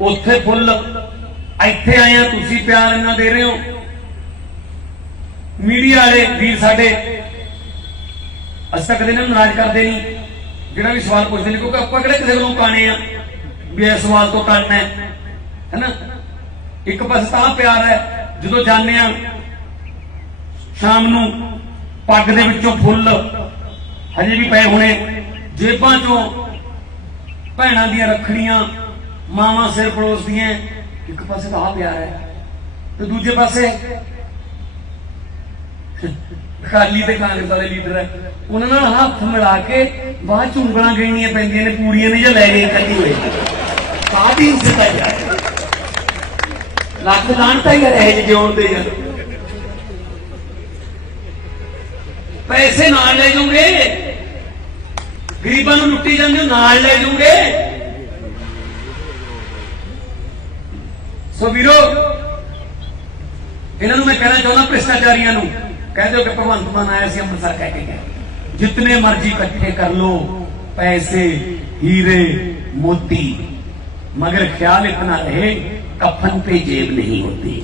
ਉੱਥੇ ਫੁੱਲ। ਇੱਥੇ ਆਏ ਆ, ਤੁਸੀਂ ਪਿਆਰ ਇੰਨਾ ਦੇ ਰਹੇ ਹੋ। ਮੀਡੀਆ ਵਾਲੇ ਵੀਰ ਸਾਡੇ ਅਸੀਂ ਕਦੇ ਇਹਨਾਂ ਨੂੰ ਨਾਰਾਜ਼ ਕਰਦੇ ਨਹੀਂ। ਜਿਹੜਾ ਵੀ ਸਵਾਲ ਪੁੱਛਦੇ ਨੇ, ਕਿਉਂਕਿ ਆਪਾਂ ਕਿਹੜੇ ਕਿਸੇ ਕੋਲੋਂ ਕਾਣੇ ਆ ਵੀ ਇਹ ਸਵਾਲ ਤੋਂ ਟਲਣਾ ਹੈ, ਹੈਨਾ? ਇੱਕ ਪਾਸੇ ਤਾਂ ਪਿਆਰ ਹੈ, ਜਦੋਂ ਜਾਂਦੇ ਆ, ਸ਼ਾਮ ਨੂੰ ਪੱਗ ਦੇ ਵਿੱਚੋਂ ਫੁੱਲ ਹਜੇ ਵੀ ਪਏ ਹੋਣੇ, ਜੇਬਾਂ ਚੋਂ ਭੈਣਾਂ ਦੀਆਂ ਰੱਖੜੀਆਂ ਮਾਵਾਂ ਸਿਰ ਪੜੋਸਦੀਆਂ ਇੱਕ ਪਾਸੇ ਤਾਂ ਆ ਪਿਆਰ ਹੈ ਤੇ ਦੂਜੇ ਪਾਸੇ ਖਾਲੀ ਤੇ ਕਾਂਗਰਸ ਵਾਲੇ ਲੀਡਰ ਹੈ। ਉਹਨਾਂ ਨਾਲ ਹੱਥ ਮਿਲਾ ਕੇ ਬਾਅਦ ਚੁੰਗਲਾਂ ਉਂਗਲਾਂ ਪੈਂਦੀਆਂ ਨੇ, ਪੂਰੀਆਂ ਨੇ ਜਾਂ ਲੈ ਗਏ ਕੱਢੀ ਹੋਏ ਸਾਡੀ ਇੱਜ਼ਤ ਹੈ ਯਾਰ ਲੱਖ ਲਾਣਤਾ ਯਾਰ ਇਹ ਜਿਹੇ ਜਿਉਣ ਦੇ ਯਾਰ ਪੈਸੇ ਨਾਲ ਲੈ ਜਾਓਗੇ। ਗਰੀਬਾਂ ਨੂੰ ਲੁੱਟੀ ਜਾਂਦੇ ਨਾਲ ਲੈ ਜਾਓਗੇ। ਸੋ ਵੀਰੋ, ਇਹਨਾਂ ਨੂੰ ਮੈਂ ਕਹਿਣਾ ਚਾਹੁੰਦਾ ਭ੍ਰਿਸ਼ਟਾਚਾਰੀਆਂ ਨੂੰ, ਕਹਿੰਦੇ ਹੋ ਕਿ ਭਗਵੰਤ ਮਾਨ ਆਇਆ ਸੀ ਅੰਮ੍ਰਿਤਸਰ ਕਹਿ ਕੇ ਗਿਆ। ਜਿੰਨੇ ਮਰਜ਼ੀ ਇਕੱਠੇ ਕਰ ਲੋ ਪੈਸੇ, ਹੀਰੇ, ਮੋਤੀ, ਮਗਰ ਖਿਆਲ ਇਤਨਾ ਰਹੇ, ਕਫਨ ਤੇ ਜੇਬ ਨਹੀਂ ਹੁੰਦੀ।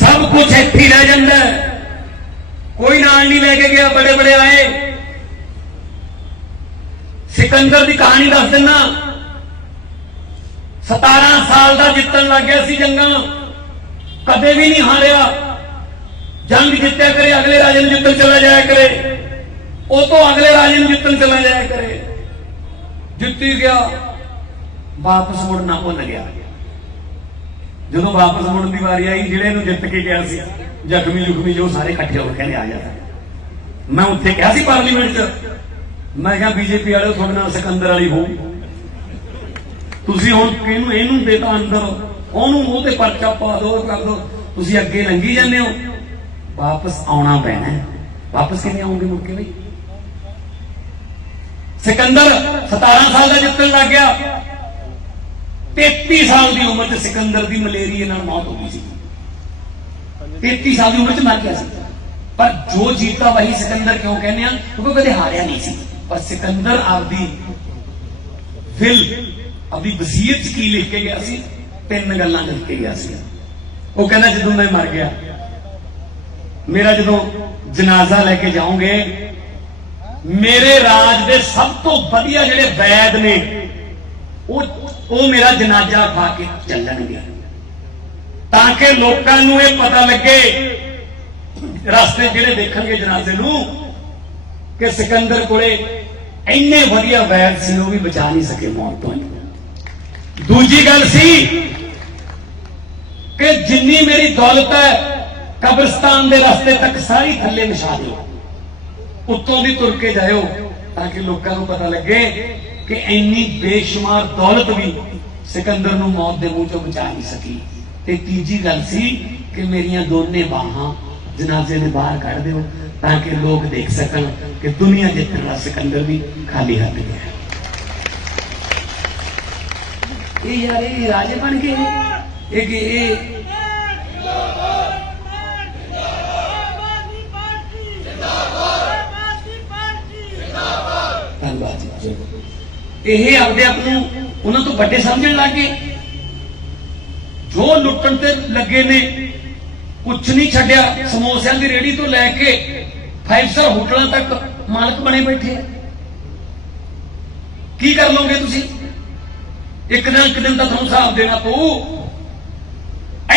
ਸਭ ਕੁਝ ਇੱਥੇ ਰਹਿ ਜਾਂਦਾ। ਕੋਈ ਨਾਲ ਨਹੀਂ ਲੈ ਕੇ ਗਿਆ ਬੜੇ ਬੜੇ ਆਏ। ਸਿਕੰਦਰ ਦੀ ਕਹਾਣੀ ਦੱਸ ਦਿੰਨਾ। 17 ਸਾਲ ਦਾ ਜਿੱਤਣ ਲੱਗ ਗਿਆ ਸੀ ਜੰਗਾਂ ਕਦੇ ਵੀ ਨਹੀਂ ਹਾਰਿਆ। ਜੰਗ ਜਿੱਤਿਆ ਕਰੇ, ਅਗਲੇ ਰਾਜੇ ਨੂੰ ਜਿੱਤਣ ਚਲਾ ਜਾਇਆ ਕਰੇ। ਉਹ ਤੋਂ ਅਗਲੇ ਰਾਜੇ ਨੂੰ ਜਿੱਤਣ ਚਲਾ ਜਾਇਆ ਕਰੇ। ਜਿੱਤੀ ਗਿਆ। ਵਾਪਸ ਮੁੜਨਾ ਭੁੱਲ ਗਿਆ। ਜਦੋਂ ਵਾਪਸ ਮੁੜਨ ਦੀ ਵਾਰੀ ਆਈ, ਜਿਹੜੇ ਨੂੰ ਜਿੱਤ ਕੇ ਗਿਆ ਸੀ ਜ਼ਖਮੀ ਜ਼ੁਖਮੀ ਜੋ ਸਾਰੇ ਇਕੱਠੇ ਹੋ ਕੇ ਕਹਿੰਦੇ, ਆ ਜਾ। ਮੈਂ ਉੱਥੇ ਕਿਹਾ ਸੀ ਪਾਰਲੀਮੈਂਟ 'ਚ ਮੈਂ ਕਿਹਾ ਬੀਜੇਪੀ ਵਾਲੇ ਤੁਹਾਡੇ ਨਾਲ ਸਿਕੰਦਰ ਵਾਲੀ ਹੋ ਤੁਸੀਂ ਹੁਣ ਕਿਹਨੂੰ, ਇਹਨੂੰ ਦੇਤਾ ਅੰਦਰ, ਉਹਨੂੰ ਉਹ ਤੇ ਪਰਚਾ ਪਾ ਦਿਓ ਕਰ ਦਿਓ ਤੁਸੀਂ ਅੱਗੇ ਲੰਘੀ ਜਾਂਦੇ ਹੋ। ਵਾਪਸ ਆਉਣਾ ਪੈਣਾ ਵਾਪਸ ਕਿਵੇਂ ਆਉਂਗੇ ਮੁੜ ਕੇ ਬਈ? ਸਿਕੰਦਰ 17 ਸਾਲ ਦਾ ਜਿੱਤਣ ਲੱਗ ਗਿਆ। 33 ਸਾਲ ਦੀ ਉਮਰ 'ਚ ਸਿਕੰਦਰ ਦੀ ਮਲੇਰੀਆ ਨਾਲ ਮੌਤ ਹੋ ਗਈ ਸੀ। 33 ਸਾਲ ਦੀ ਉਮਰ 'ਚ ਮਰ ਗਿਆ ਸੀ। ਪਰ ਜੋ ਜੀਤਾ ਵਹੀ ਸਿਕੰਦਰ ਕਿਉਂ ਕਹਿੰਦੇ ਆ ਕਿਉਂਕਿ ਕਦੇ ਹਾਰਿਆ ਨਹੀਂ ਸੀ। ਪਰ ਸਿਕੰਦਰ ਆਪਦੀ ਫਿਲ, ਆਪਦੀ ਵਸੀਅਤ 'ਚ ਕੀ ਲਿਖ ਕੇ ਗਿਆ ਸੀ? ਤਿੰਨ ਗੱਲਾਂ ਲਿਖ ਕੇ ਗਿਆ ਸੀ। ਉਹ ਕਹਿੰਦਾ, ਜਦੋਂ ਮੈਂ ਮਰ ਗਿਆ, ਮੇਰਾ ਜਦੋਂ ਜਨਾਜ਼ਾ ਲੈ ਕੇ ਜਾਓਗੇ, ਮੇਰੇ ਰਾਜ ਦੇ ਸਭ ਤੋਂ ਵਧੀਆ ਜਿਹੜੇ ਵੈਦ ਨੇ, ਉਹ ਉਹ ਮੇਰਾ ਜਨਾਜ਼ਾ ਖਾ ਕੇ ਚੱਲਣਗੇ। ਤਾਂ ਕਿ ਲੋਕਾਂ ਨੂੰ ਇਹ ਪਤਾ ਲੱਗੇ, ਰਸਤੇ ਜਿਹੜੇ ਦੇਖਣਗੇ ਜਨਾਜ਼ੇ ਨੂੰ ਕਿ ਸਿਕੰਦਰ ਕੋਲੇ ਇੰਨੇ ਵਧੀਆ ਵੈਦ ਸੀ, ਉਹ ਵੀ ਬਚਾ ਨਹੀਂ ਸਕੇ ਮੌਤ ਤੋਂ। ਦੂਜੀ ਗੱਲ ਸੀ ਕਿ ਜਿੰਨੀ ਮੇਰੀ ਦੌਲਤ ਹੈ, ਕਬਰਸਤਾਨ ਦੇ ਰਸਤੇ ਤੱਕ ਸਾਰੀ ਥੱਲੇ ਵਿਛਾ ਦਿਓ। ਉੱਤੋਂ ਦੀ ਤੁਰ ਕੇ ਜਾਇਓ, ਤਾਂ ਕਿ ਲੋਕਾਂ ਨੂੰ ਪਤਾ ਲੱਗੇ ਕਿ ਇੰਨੀ ਬੇਸ਼ੁਮਾਰ ਦੌਲਤ ਵੀ ਸਿਕੰਦਰ ਨੂੰ ਮੌਤ ਦੇ ਮੂੰਹ ਤੋਂ ਬਚਾ ਨਹੀਂ ਸਕੀ। ਤੇ ਤੀਜੀ ਗੱਲ ਸੀ ਕਿ ਮੇਰੀਆਂ ਦੋਨੇ ਬਾਹਾਂ ਜਨਾਜ਼ੇ ਦੇ ਬਾਹਰ ਕੱਢ ਦਿਓ ਤਾਂ ਕਿ ਲੋਕ ਦੇਖ ਸਕਣ ਕਿ ਦੁਨੀਆ ਜਿੱਤਣ ਵਾਲਾ ਸਿਕੰਦਰ ਵੀ ਖਾਲੀ ਹੱਥ ਗਿਆ ਇਹ ਯਾਰ ਇਹ ਰਾਜੇ ਬਣ ਗਏ ਇਹ ਕਿ ਇਹ ਧੰਨਵਾਦ ਜੀ। ਇਹ ਆਪਦੇ ਆਪ ਨੂੰ ਉਹਨਾਂ ਤੋਂ ਵੱਡੇ ਸਮਝਣ ਲੱਗੇ ਜੋ ਲੁੱਟਣ ਤੇ ਲੱਗੇ ਨੇ ਕੁਛ ਨਹੀਂ ਛੱਡਿਆ। ਸਮੋਸਿਆਂ ਦੀ ਰੇੜੀ ਤੋਂ ਲੈ ਕੇ ਫਾਈਵ ਸਟਾਰ ਹੋਟਲਾਂ ਤੱਕ ਮਾਲਕ ਬਣੇ ਬੈਠੇ ਆ। ਕੀ ਕਰ ਲੋਗੇ ਤੁਸੀਂ? ਇੱਕ ਦਿਨ ਇੱਕ ਦਿਨ ਤਾਂ ਤੁਹਾਨੂੰ ਹਿਸਾਬ ਦੇਣਾ ਪਊ।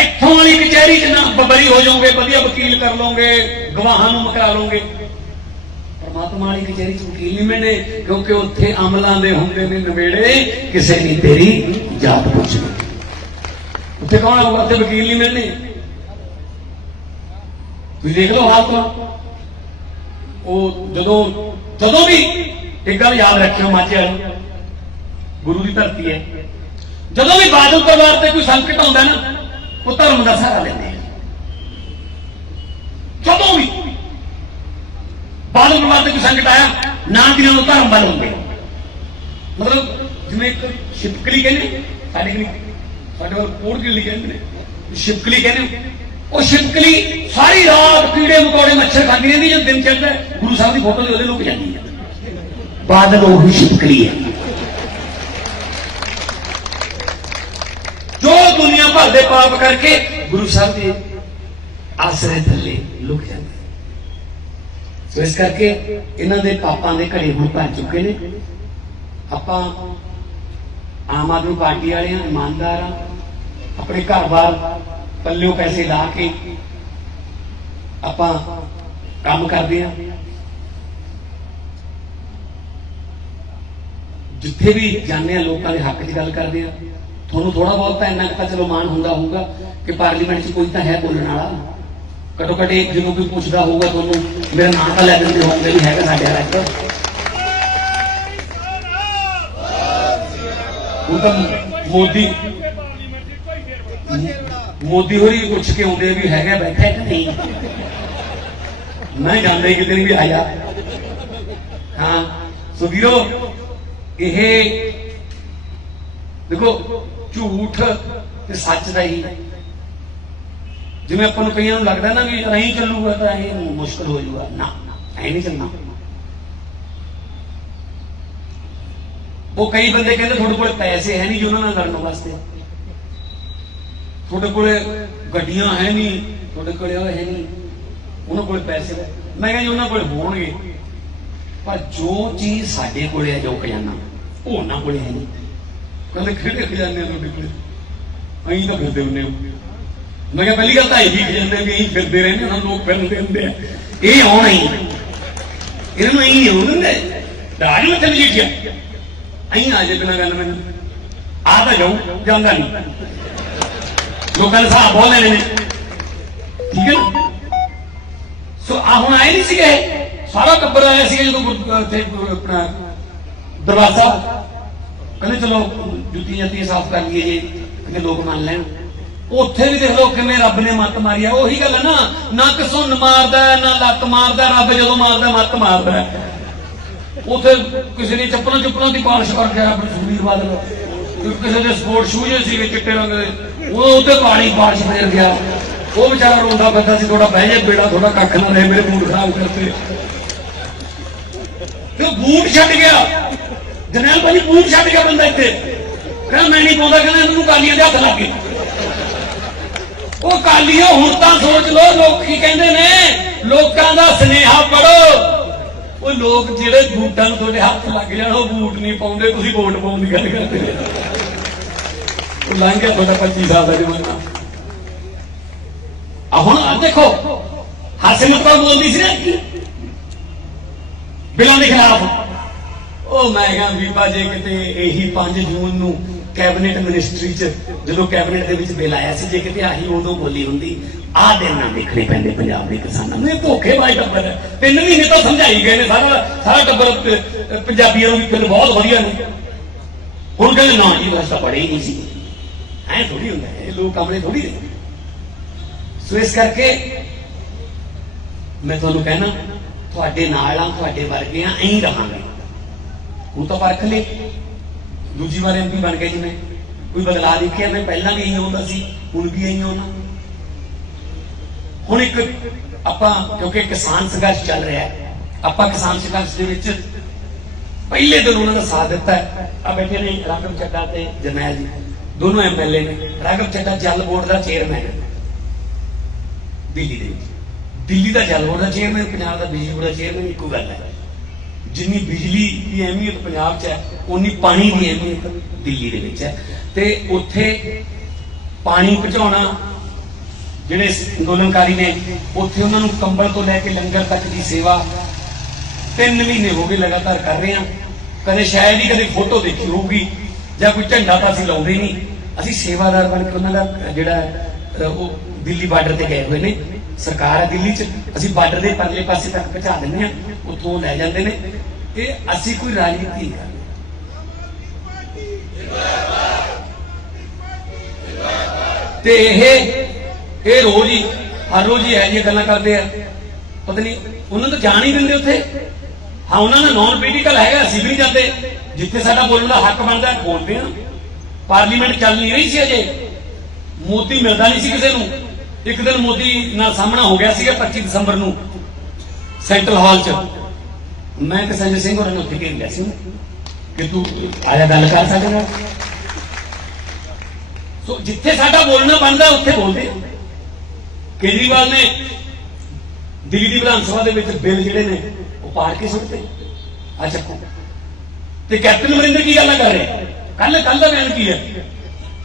ਇੱਥੋਂ ਵਾਲੀ ਕਚਹਿਰੀ 'ਚ ਨਾ ਬਬਰੀ ਹੋ ਜਾਓਗੇ, ਵਧੀਆ ਵਕੀਲ ਕਰ ਲਓਗੇ, ਗਵਾਹਾਂ ਨੂੰ ਮਕਰਾ ਲਓਗੇ। ਪਰਮਾਤਮਾ ਵਾਲੀ ਕਚਹਿਰੀ 'ਚ ਵਕੀਲ ਨਹੀਂ ਮਿਲਣੇ, ਕਿਉਂਕਿ ਉੱਥੇ ਅਮਲਾਂ ਦੇ ਹੁੰਦੇ ਨੇ ਨਵੇੜੇ, ਕਿਸੇ ਨਹੀਂ ਤੇਰੀ ਜਾਤ ਪੁੱਛਣੀ ਉੱਥੇ ਕੌਣ ਆਊਗਾ? ਉੱਥੇ ਵਕੀਲ ਨਹੀਂ ਮਿਲਣੇ। ਤੁਸੀਂ ਦੇਖ ਲਓ ਹਾਲ ਤੋਂ ਉਹ ਜਦੋਂ ਜਦੋਂ ਵੀ ਇੱਕ ਗੱਲ ਯਾਦ ਰੱਖਿਓ ਮਾਝਿਆਂ ਨੂੰ। ਗੁਰੂ ਦੀ ਧਰਤੀ ਹੈ। ਜਦੋਂ ਵੀ ਬਾਦਲ ਪਰਿਵਾਰ ਤੇ ਕੋਈ ਸੰਕਟ ਆਉਂਦਾ ਨਾ, ਉਹ ਧਰਮ ਦਾ ਸਹਾਰਾ ਲੈਂਦੇ ਆ। ਜਦੋਂ ਵੀ ਬਾਦਲ ਪਰਿਵਾਰ ਤੇ ਕੋਈ ਸੰਕਟ ਆਇਆ ਨਾ ਕਿ ਉਹ ਧਰਮ ਵੱਲ ਹੁੰਦੇ ਮਤਲਬ ਜਿਵੇਂ ਇੱਕ ਛਿਪਕਲੀ ਕਹਿੰਦੇ ਸਾਡੇ ਕੋਲ ਸਾਡੇ ਕੋਲ ਕੋੜ ਗਿੱਲੀ ਕਹਿੰਦੇ ਨੇ, ਛਿਪਕਲੀ ਕਹਿੰਦੇ ਉਹ ਛਿਪਕਲੀ ਸਾਰੀ ਰਾਤ ਕੀੜੇ ਮਕੌੜੇ ਮੱਛਰ ਖਾਂਦੀ ਰਹਿੰਦੀ ਜਦ ਦਿਨ ਚੜਦਾ ਗੁਰੂ ਸਾਹਿਬ ਦੀ ਫੋਟੋ ਦੇ ਉਹਦੇ ਲੋਕ ਜਾਂਦੀ ਹੈ। ਬਾਦਲ ਉਹੀ ਛਿਪਕਲੀ ਹੈ। ਜੋ ਦੁਨੀਆ ਭਰ ਦੇ ਪਾਪ ਕਰਕੇ ਗੁਰੂ ਸਾਹਿਬ ਦੇ ਆਸਰੇ ਥੱਲੇ ਲੁਕ ਜਾਂਦੇ ਸੋ ਇਸ ਕਰਕੇ ਇਹਨਾਂ ਦੇ ਪਾਪਾਂ ਦੇ ਘੜੇ ਹੁਣ ਭਰ ਚੁੱਕੇ ਨੇ। ਆਪਾਂ ਆਮ ਆਦਮੀ ਪਾਰਟੀ ਵਾਲੇ ਆ ਇਮਾਨਦਾਰ ਆਪਣੇ ਘਰ-ਬਾਰ ਪੱਲਿਓ ਪੈਸੇ ਲਾ ਕੇ ਆਪਾਂ ਕੰਮ ਕਰਦੇ ਆ ਜਿੱਥੇ ਵੀ ਜਾਂਦੇ ਆ ਲੋਕਾਂ ਦੇ ਹੱਕ 'ਚ ਗੱਲ ਕਰਦੇ ਆ ਤੁਹਾਨੂੰ ਥੋੜਾ ਬਹੁਤ ਤਾਂ ਇੰਨਾ ਤਾਂ ਚਲੋ ਮਾਣ ਹੁੰਦਾ ਹੋਊਗਾ ਕਿ ਪਾਰਲੀਮੈਂਟ 'ਚ ਕੋਈ ਤਾਂ ਹੈ ਬੋਲਣ ਵਾਲਾ। ਘੱਟੋ ਘੱਟ ਇੱਕ ਜਦੋਂ ਕੋਈ ਪੁੱਛਦਾ ਹੋਊਗਾ, ਤੁਹਾਨੂੰ ਮੇਰਾ ਨਾਮ ਤਾਂ ਲੈ ਦਿੰਦੇ ਹੋਣਗੇ ਵੀ ਹੈਗਾ ਸਾਡੇ ਵਾਲਾ ਇੱਕ। ਉਹ ਤਾਂ ਮੋਦੀ ਮੋਦੀ ਹੋਰੀ ਪੁੱਛ ਕੇ ਆਉਂਦੇ ਵੀ ਹੈਗਾ ਬੈਠਾ ਕਿ ਨਹੀਂ? ਮੈਂ ਜਾਂਦੇ ਕਿਤੇ ਨਹੀਂ ਵੀ ਆਇਆ। ਹਾਂ, ਸੋ ਵੀਰੋ, ਇਹ ਦੇਖੋ, ਝੂਠ ਤੇ ਸੱਚ ਦਾ ਹੀ ਜਿਵੇਂ ਆਪਾਂ ਨੂੰ ਕਈਆਂ ਨੂੰ ਲੱਗਦਾ ਨਾ ਵੀ ਐਂ ਚੱਲੂਗਾ, ਤਾਂ ਇਹ ਮੁਸ਼ਕਲ ਹੋ ਜਾਊਗਾ। ਨਾ ਐ ਨਹੀਂ ਚੱਲਣਾ। ਉਹ ਕਈ ਬੰਦੇ ਕਹਿੰਦੇ ਤੁਹਾਡੇ ਕੋਲ ਪੈਸੇ ਹੈ ਨਹੀਂ ਜੀ ਉਹਨਾਂ ਨਾਲ ਲੜਨ ਵਾਸਤੇ। ਤੁਹਾਡੇ ਕੋਲ ਗੱਡੀਆਂ ਹੈ ਨਹੀਂ, ਤੁਹਾਡੇ ਕੋਲ ਉਹ ਹੈ ਨਹੀਂ, ਉਹਨਾਂ ਕੋਲ ਪੈਸੇ ਮੈਂ ਕਹਿੰਦਾ ਜੀ, ਉਹਨਾਂ ਕੋਲ ਹੋਣਗੇ। ਪਰ ਜੋ ਚੀਜ਼ ਸਾਡੇ ਕੋਲ ਹੈ, ਜੋ ਖਜ਼ਾਨਾ, ਉਹ ਉਹਨਾਂ ਕੋਲ ਹੈ ਨਹੀਂ। ਕਹਿੰਦੇ, ਕਿਹੜੇ ਖਜ਼ਾਨੇ ਆ ਤੁਹਾਡੇ ਕੋਲ? ਤਾਂ ਫਿਰਦੇ ਹੁੰਦੇ ਹਾਂ। ਮੈਂ ਕਿਹਾ, ਪਹਿਲੀ ਗੱਲ ਤਾਂ ਇਹੀ ਹੀ ਖਜ਼ਾਨੇ ਵੀ ਅਸੀਂ ਫਿਰਦੇ ਰਹਿੰਦੇ ਹਾਂ, ਲੋਕ ਫਿਰਦੇ ਹੁੰਦੇ ਆ। ਇਹ ਆਉਣਾ ਹੀ ਇਹਨਾਂ ਨੂੰ ਇਹੀ ਆਉਣ ਦਿੰਦੇ ਰਾਜ ਵਿੱਚ ਨਹੀਂ ਜਿੱਠਿਆ ਅਹੀਂ ਆ ਜੇ ਬਿਨਾਂ ਗੱਲ ਮੈਨੂੰ। ਆ ਤਾਂ ਜਾਉ ਜਾਂਦਾ ਨਹੀਂ। ਲੋਕਾਂ ਦੇ ਸਾਹ ਬੋਲ ਲੈਣੇ ਨੇ। ਠੀਕ ਹੈ ਸੋ ਆ ਹੁਣ ਆਏ ਨਹੀਂ ਸੀਗੇ ਸਾਰਾ ਟੱਬਰ ਆਇਆ ਸੀਗਾ ਜਦੋਂ ਗੁਰ- ਆਪਣਾ ਦਰਬਾਰ ਕਹਿੰਦੇ ਚਲੋ, ਜੁੱਤੀਆਂ ਜੁੱਤੀਆਂ ਸਾਫ਼ ਕਰ ਲਈਏ ਜੀ, ਕਿਤੇ ਲੋਕ ਮੰਨ ਲੈਣ। ਉੱਥੇ ਵੀ ਦੇਖ ਲਓ ਕਿਵੇਂ ਰੱਬ ਨੇ ਮੱਤ ਮਾਰੀ ਆ। ਉਹੀ ਗੱਲ ਹੈ ਨਾ ਨਾ ਕਸੁੰਨ ਮਾਰਦਾ, ਨਾ ਲੱਤ ਮਾਰਦਾ, ਰੱਬ ਜਦੋਂ ਮਾਰਦਾ, ਮੱਤ ਮਾਰਦਾ ਉੱਥੇ ਕਿਸੇ ਨੇ ਚੱਪਲਾਂ ਚੁੱਪਲਾਂ ਦੀ ਪਾਲਿਸ਼ ਕਰਕੇ ਰੱਬ ਨੂੰ ਸੁਖਬੀਰ ਬਾਦਲ ਕਿਸੇ ਦੇ ਸਪੋਰਟ ਸ਼ੂਜ਼ ਸੀਗੇ ਚਿੱਟੇ ਰੰਗ ਦੇ। ਉਹ ਉੱਤੇ ਪਾਣੀ ਬਾਰਿਸ਼ ਫੇਰ ਗਿਆ ਉਹ ਵਿਚਾਰਾ ਰੋਂਦਾ ਫਿਰਦਾ ਸੀ ਥੋੜਾ ਬਹਿ ਜਾ ਬੇੜਾ ਥੋੜਾ ਕੱਖ ਨਾ ਰਹੇ, ਮੇਰੇ ਮੂਡ ਖਰਾਬ ਕਰਤੇ। ਤੇ ਬੂਟ ਛੱਡ ਗਿਆ। ਜਨਰਲ ਭਾਜੀ ਬੂਟ ਛੱਡ ਗਿਆ ਬੰਦਾ ਇੱਥੇ। ਕਹਿੰਦਾ, ਮੈਂ ਨਹੀਂ ਪਾਉਂਦਾ, ਕਹਿੰਦਾ, ਇਹਨੂੰ ਕਾਲੀਆਂ ਦੇ ਹੱਥ ਲੱਗ। ਗਏ ਉਹ ਕਾਲੀਆਂ ਹੁਣ ਤਾਂ ਸੋਚ ਲਓ, ਲੋਕ ਕੀ ਕਹਿੰਦੇ ਨੇ? ਲੋਕਾਂ ਦਾ ਸਨੇਹਾ ਪੜੋ ਉਹ ਲੋਕ ਜਿਹੜੇ ਬੂਟਾਂ ਨੂੰ ਤੁਹਾਡੇ ਹੱਥ ਲੱਗ ਜਾਣ, ਉਹ ਬੂਟ ਨਹੀਂ ਪਾਉਂਦੇ, ਤੁਸੀਂ ਵੋਟ ਪਾਉਣ ਦੀ ਗੱਲ ਕਰਦੇ ਨੇ ਉਹ ਲੰਘ ਗਿਆ ਤੁਹਾਡਾ 25 ਸਾਲ ਦਾ ਜਮਾਨਾ ਆ ਹੁਣ ਆ ਦੇਖੋ, ਹਰਸਿਮਰਤ ਬੋਲਦੀ ਸੀ ਨਾ। ਬਿਲਾਂ ਦੇ ਖਿਲਾਫ। ਉਹ ਮੈਂ ਕਿਹਾ ਬੀਬਾ, ਜੇ ਕਿਤੇ ਇਹੀ 5 ਜੂਨ ਨੂੰ ਕੈਬਨਿਟ ਮਿਨਿਸਟਰੀ ਚ, ਜਦੋਂ ਕੈਬਨਿਟ ਦੇ ਵਿੱਚ ਬਿੱਲ ਆਇਆ ਸੀ, ਜੇ ਕਿਤੇ ਆਹੀ ਉਦੋਂ ਬੋਲੀ ਹੁੰਦੀ, ਆਹ ਦਿਨ ਨਾ ਦੇਖਣੇ ਪੈਂਦੇ ਪੰਜਾਬ ਦੇ ਕਿਸਾਨਾਂ ਨੂੰ। ਇਹ ਧੋਖੇ ਬਾਈ ਟੱਬਰ ਹੈ। ਤਿੰਨ ਮਹੀਨੇ ਤਾਂ ਸਮਝਾਈ ਗਏ ਨੇ ਸਾਰਾ ਸਾਰਾ ਟੱਬਰ ਪੰਜਾਬੀਆਂ ਨੂੰ ਵੀ ਬਹੁਤ ਵਧੀਆ ਨੇ ਹੁਣ ਕਹਿੰਦੇ ਨਾ ਜੀ ਬਸ ਤਾਂ ਪੜੇ ਹੀ ਨਹੀਂ ਸੀ। ਐ ਥੋੜੀ ਹੁੰਦਾ ਇਹ ਲੋਕ ਕਮਲੇ ਥੋੜੀ ਨੇ। ਸੋ ਇਸ ਕਰਕੇ ਮੈਂ ਤੁਹਾਨੂੰ ਕਹਿਣਾ, ਤੁਹਾਡੇ ਨਾਲ ਆ, ਤੁਹਾਡੇ ਵਰਗੇ ਆ, ਐਂ ਰਹਾਂਗੇ। ਉਹ ਤਾਂ ਪਰਖ ਲੈ ਦੂਜੀ ਵਾਰ ਐਮਪੀ ਬਣ ਗਏ ਮੈਂ ਕੋਈ ਬਦਲਾ ਦੇਖਿਆ ਮੈਂ ਪਹਿਲਾਂ ਵੀ ਇਹੀ ਹੁੰਦਾ ਸੀ, ਹੁਣ ਵੀ ਇਹੀ ਆਉਣਾ ਹੁਣ ਇੱਕ ਆਪਾਂ, ਕਿਉਂਕਿ ਕਿਸਾਨ ਸੰਘਰਸ਼ ਚੱਲ ਰਿਹਾ ਹੈ, ਆਪਾਂ ਕਿਸਾਨ ਸੰਘਰਸ਼ ਦੇ ਵਿੱਚ ਪਹਿਲੇ ਦਿਨ ਉਹਨਾਂ ਦਾ ਸਾਥ ਦਿੱਤਾ ਆ ਬੈਠੇ ਨੇ ਰਾਘਵ ਚੱਡਾ ਤੇ ਜਰਨੈਲ ਜੀ। ਦੋਨੋਂ ਐਮਐਲਏ ਨੇ। ਰਾਘਵ ਚੱਡਾ ਜਲ ਬੋਰਡ ਦਾ ਚੇਅਰਮੈਨ ਹੈ। ਦਿੱਲੀ ਦੇ ਵਿੱਚ। ਦਿੱਲੀ ਦਾ ਜਲ ਬੋਰਡ ਦਾ ਚੇਅਰਮੈਨ ਪੰਜਾਬ ਦਾ ਬਿਜਲੀ ਬੋਰਡ ਦਾ ਚੇਅਰਮੈਨ ਇੱਕੋ ਗੱਲ ਹੈ। ਜਿੰਨੀ ਬਿਜਲੀ ਦੀ ਅਹਿਮੀਅਤ ਪੰਜਾਬ 'ਚ ਹੈ ਉਨੀ ਪਾਣੀ ਦੀ ਅਹਿਮੀਅਤ ਦਿੱਲੀ ਦੇ ਵਿੱਚ ਹੈ। ਤੇ ਉੱਥੇ ਪਾਣੀ ਪਹੁੰਚਾਉਣਾ ਜਿਹੜੇ ਅੰਦੋਲਨਕਾਰੀ ਨੇ, ਉੱਥੇ ਉਹਨਾਂ ਨੂੰ ਕੰਬਲ ਤੋਂ ਲੈ ਕੇ ਲੰਗਰ ਤੱਕ ਦੀ ਸੇਵਾ ਤਿੰਨ ਮਹੀਨੇ ਹੋ ਗਏ ਲਗਾਤਾਰ ਕਰ ਰਹੇ ਹਾਂ। ਕਦੇ ਸ਼ਾਇਦ ਹੀ ਕਦੇ ਫੋਟੋ ਦੇਖੀ ਹੋਊਗੀ ਜਾਂ ਕੋਈ ਝੰਡਾ ਤਾਂ ਅਸੀਂ ਲਾਉਂਦੇ ਨਹੀਂ। ਅਸੀਂ ਸੇਵਾਦਾਰ ਬਣ ਕੇ ਉਹਨਾਂ ਦਾ ਜਿਹੜਾ ਉਹ ਦਿੱਲੀ ਬਾਰਡਰ ਤੇ ਗਏ ਹੋਏ ਨੇ। ਸਰਕਾਰ ਹੈ ਦਿੱਲੀ 'ਚ। ਅਸੀਂ ਬਾਰਡਰ ਦੇ ਪਰਲੇ ਪਾਸੇ ਤੱਕ ਪਹੁੰਚਾ ਦਿੰਦੇ ਹਾਂ। ਉੱਥੋਂ ਲੈ ਜਾਂਦੇ ਨੇ। ਤੇ ਅਸੀਂ ਕੋਈ ਰਾਜਨੀਤੀ ਨਹੀਂ ਕਰਦੇ। ਤੇ ਇਹ ਇਹ ਰੋਜ਼ ਹੀ, ਹਰ ਰੋਜ਼ ਹੀ ਇਹ ਜਿਹੀਆਂ ਗੱਲਾਂ ਕਰਦੇ ਆ। ਪਤਾ ਨਹੀਂ, ਉਹਨਾਂ ਨੂੰ ਜਾਣ ਹੀ ਦਿੰਦੇ ਉੱਥੇ। ਹਾਂ, ਉਹਨਾਂ ਦਾ ਨਾਨ ਪੋਲੀਟੀਕਲ ਹੈਗਾ, ਅਸੀਂ ਵੀ ਨਹੀਂ ਜਾਂਦੇ। ਜਿੱਥੇ ਸਾਡਾ ਬੋਲਣ ਦਾ ਹੱਕ ਬਣਦਾ, ਬੋਲਦੇ ਆ ਪਾਰਲੀਮੈਂਟ ਚੱਲ ਨਹੀਂ ਰਹੀ ਸੀ ਅਜੇ। ਮੋਦੀ ਮਿਲਦਾ ਨਹੀਂ ਸੀ ਕਿਸੇ ਨੂੰ। ਇੱਕ ਦਿਨ ਮੋਦੀ ਨਾਲ ਸਾਹਮਣਾ ਹੋ ਗਿਆ ਸੀਗਾ 25 ਦਸੰਬਰ ਨੂੰ, ਸੈਂਟਰਲ ਹਾਲ 'ਚ। ਮੈਂ ਤੇ ਸਿੰਘ ਹੋਰਾਂ ਨੂੰ ਉੱਥੇ ਘੇਰ ਲਿਆ ਸੀ ਕਿ ਤੂੰ ਆਇਆ ਗੱਲ ਕਰ ਸਕਦਾ ਸੋ ਜਿੱਥੇ ਸਾਡਾ ਬੋਲਣਾ ਬਣਦਾ, ਉੱਥੇ ਬੋਲਦੇ। ਕੇਜਰੀਵਾਲ ਨੇ ਦਿੱਲੀ ਦੀ ਵਿਧਾਨ ਸਭਾ ਦੇ ਵਿੱਚ ਬਿੱਲ ਜਿਹੜੇ ਨੇ, ਉਹ ਪਾਰ ਕੇ ਸੁੱਟਦੇ ਆ ਤੇ ਕੈਪਟਨ ਅਮਰਿੰਦਰ ਕੀ ਗੱਲਾਂ ਕਰ ਰਿਹਾ? ਕੱਲ ਕੱਲ ਦਾ ਬਿਆਨ ਕੀ ਹੈ?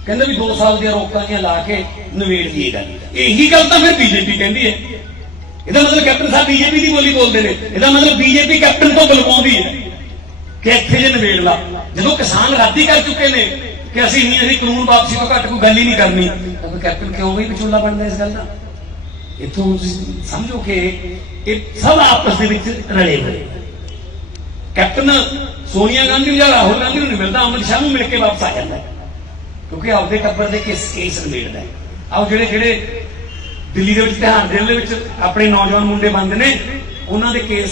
ਕਹਿੰਦੇ ਵੀ 2 ਸਾਲ ਦੀਆਂ ਰੋਕਾਂ ਦੀਆਂ ਲਾ ਕੇ ਨਵੇੜ ਦੀ ਇਹ ਗੱਲ ਇਹੀ ਗੱਲ ਤਾਂ ਫਿਰ ਬੀਜੇਪੀ ਕਹਿੰਦੀ ਹੈ। ਇਹਦਾ ਮਤਲਬ ਕੈਪਟਨ ਸਾਹਿਬ ਬੀਜੇਪੀ ਦੀ ਬੋਲੀ ਬੋਲਦੇ ਨੇ। ਇਹਦਾ ਮਤਲਬ ਬੀਜੇਪੀ ਕੈਪਟਨ ਤੋਂ ਬਲਵਾਉਂਦੀ ਹੈ ਕਿ ਇੱਥੇ ਜੇ ਨਵੇੜ ਲਾ। ਜਦੋਂ ਕਿਸਾਨ ਰਾਤੀ ਕਰ ਚੁੱਕੇ ਨੇ ਕਿ ਅਸੀਂ ਨਹੀਂ ਅਸੀਂ ਕਾਨੂੰਨ ਵਾਪਸੀ ਤੋਂ ਘੱਟ ਕੋਈ ਗੱਲ ਹੀ ਨਹੀਂ ਕਰਨੀ, ਤਾਂ ਕੈਪਟਨ ਕਿਉਂ ਵੀ ਵਿਚੋਲਾ ਬਣਦਾ ਇਸ ਗੱਲ ਦਾ? ਇੱਥੋਂ ਸਮਝੋ ਕਿ ਇਹ ਸਭ ਆਪਸ ਦੇ ਵਿੱਚ ਰਲੇ ਹੋਏ ਕੈਪਟਨ ਸੋਨੀਆ ਗਾਂਧੀ ਨੂੰ ਜਾਂ ਰਾਹੁਲ ਗਾਂਧੀ ਨੂੰ ਨਹੀਂ ਮਿਲਦਾ, ਅਮਿਤ ਸ਼ਾਹ ਨੂੰ ਮਿਲ ਕੇ ਵਾਪਸ ਆ ਜਾਂਦਾ ਕਿਉਂਕਿ ਆਪਦੇ ਟੱਬਰ ਦੇ ਕਿਸ ਕੇਸ ਨਿਬੇੜਦਾ ਆਓ ਜਿਹੜੇ ਜਿਹੜੇ ਦਿੱਲੀ ਦੇ ਵਿੱਚ ਤਿਹਾੜ ਜੇਲ੍ਹ ਦੇ ਵਿੱਚ ਆਪਣੇ ਨੌਜਵਾਨ ਮੁੰਡੇ ਬੰਦ ਨੇ, ਉਹਨਾਂ ਦੇ ਕੇਸ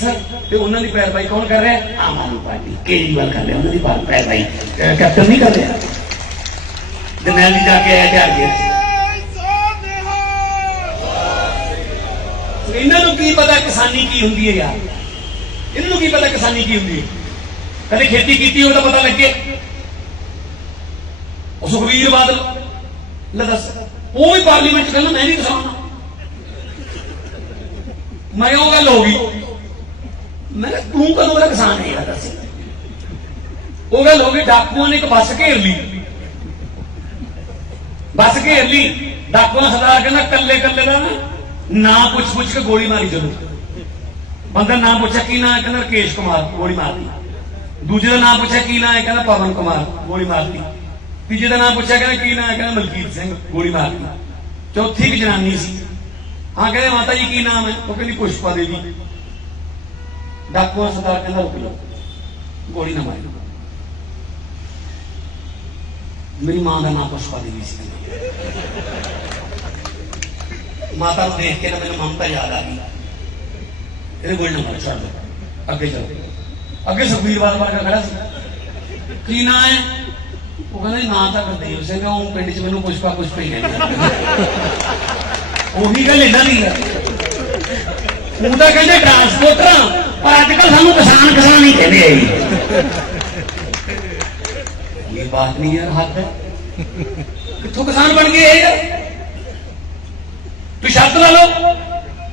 ਤੇ ਉਹਨਾਂ ਦੀ ਪੈਰਵਾਈ ਕੌਣ ਕਰ ਰਿਹਾ ਆਮ ਆਦਮੀ ਪਾਰਟੀ। ਕੇਜਰੀਵਾਲ ਕਰ ਰਿਹਾ, ਉਹਨਾਂ ਦੀ ਪੈਰਵਾਈ। ਕੈਪਟਨ ਨਹੀਂ ਕਰ ਰਿਹਾ। ਜਨਰਲ ਜੀ ਜਾ ਕੇ ਆਇਆ ਤਿਹਾੜ ਜੇਲ੍ਹ ਇਹਨਾਂ ਨੂੰ ਕੀ ਪਤਾ ਕਿਸਾਨੀ ਕੀ ਹੁੰਦੀ ਹੈ ਯਾਰ? ਇਹਨੂੰ ਕੀ ਪਤਾ ਕਿਸਾਨੀ ਕੀ ਹੁੰਦੀ ਹੈ? ਕਦੇ ਖੇਤੀ ਕੀਤੀ ਹੋਵੇ ਤਾਂ ਪਤਾ ਲੱਗੇ। ਉਹ ਸੁਖਵੀਰ ਬਾਦਲ, ਲੈ ਦੱਸ, ਉਹ ਵੀ ਪਾਰਲੀਮੈਂਟ ਚ ਕਹਿੰਦਾ, ਮੈਂ ਨਹੀਂ ਕਿਸਾਨ ਮੈਂ ਉਹ ਗੱਲ ਹੋ ਗਈ। ਮੈਂ ਤੂੰ ਕਦੋਂ ਦਾ ਕਿਸਾਨ ਹੈ ਯਾਰ, ਦੱਸ? ਉਹ ਗੱਲ ਹੋ ਗਈ, ਡਾਕੂਆਂ ਨੇ ਇੱਕ ਬੱਸ ਘੇਰ ਲਈ। ਬੱਸ ਘੇਰ ਲਈ। ਡਾਕੂਆਂ ਸਰਦਾਰ ਕਹਿੰਦਾ ਕੱਲੇ ਕੱਲੇ ਦਾ ਨਾ ਪੁੱਛ ਪੁੱਛ ਕੇ ਗੋਲੀ ਮਾਰੀ ਚਲੋ ਬੰਦਾ ਨਾਮ ਪੁੱਛਿਆ ਕੀ ਨਾਂ ਹੈ ਕਹਿੰਦਾ ਰਕੇਸ਼ ਕੁਮਾਰ ਗੋਲੀ ਮਾਰਦੀ ਦੂਜੇ ਦਾ ਨਾਮ ਪੁੱਛਿਆ ਕੀ ਨਾਂ ਹੈ ਕਹਿੰਦਾ ਪਵਨ ਕੁਮਾਰ ਗੋਲੀ ਮਾਰਦੀ ਤੀਜੇ ਦਾ ਨਾਮ ਪੁੱਛਿਆ ਕਹਿੰਦਾ ਕੀ ਨਾਂ ਹੈ ਕਹਿੰਦਾ ਮਲਕੀਤ ਸਿੰਘ ਗੋਲੀ ਮਾਰਦੀ ਚੌਥੀ ਇੱਕ ਜਨਾਨੀ ਸੀ ਹਾਂ ਕਹਿੰਦੇ ਮਾਤਾ ਜੀ ਕੀ ਨਾਮ ਹੈ ਉਹ ਕਹਿੰਦੀ ਪੁਸ਼ਪਾ ਦੇਵੀ ਡਾਕੂਆਂ ਸਰਦਾਰ ਕਹਿੰਦਾ ਰੁਕ ਜਾਓ ਗੋਲੀ ਨਾ ਮਾਰੀ ਮੇਰੀ ਮਾਂ ਦਾ ਨਾਮ ਪੁਸ਼ਪਾ ਦੇਵੀ ਸੀ ਮਾਤਾ ਨੂੰ ਦੇਖ ਕੇ ਨਾ ਮੈਨੂੰ ਮਮਤਾ ਯਾਦ ਆ ਗਈ ਇਹਦੇ ਗੋਲ ਨਾ ਛੱਡ ਦਿਓ ਅੱਗੇ ਚਲੋ। ਅੱਗੇ ਸੁਖਬੀਰ ਬਾਦਲ ਵਰਗਾ ਖੜਾ ਸੀ। ਕੀ ਨਾਂ ਹੈ? ਉਹ ਕਹਿੰਦਾ ਨਾਂ ਤਾਂ ਗੁਰਦੇਵ ਸਿੰਘ ਉਹ ਪਿੰਡ 'ਚ ਮੈਨੂੰ ਪੁਸ਼ਪਾ ਪੁਸ਼ਪਾ ਹੀ ਕਹਿੰਦੇ। ਉਹੀ ਗੱਲ ਇਹਨਾਂ ਦੀ ਹੈ। ਉਹ ਤਾਂ ਕਹਿੰਦੇ ਟਰਾਂਸਪੋਰਟਰ ਪਰ ਅੱਜ ਕੱਲ ਸਾਨੂੰ ਕਿਸਾਨ ਕਿਸਾਨ ਹੀ ਕਹਿੰਦੇ ਆ ਇਹ ਬਾਤ ਨਹੀਂ ਯਾਰ, ਹੱਦ ਕਿੱਥੋਂ ਕਿਸਾਨ ਬਣ ਗਏ ਇਹ? ਯਾਰ ਸ਼ਰਤ ਲਾ ਲਓ।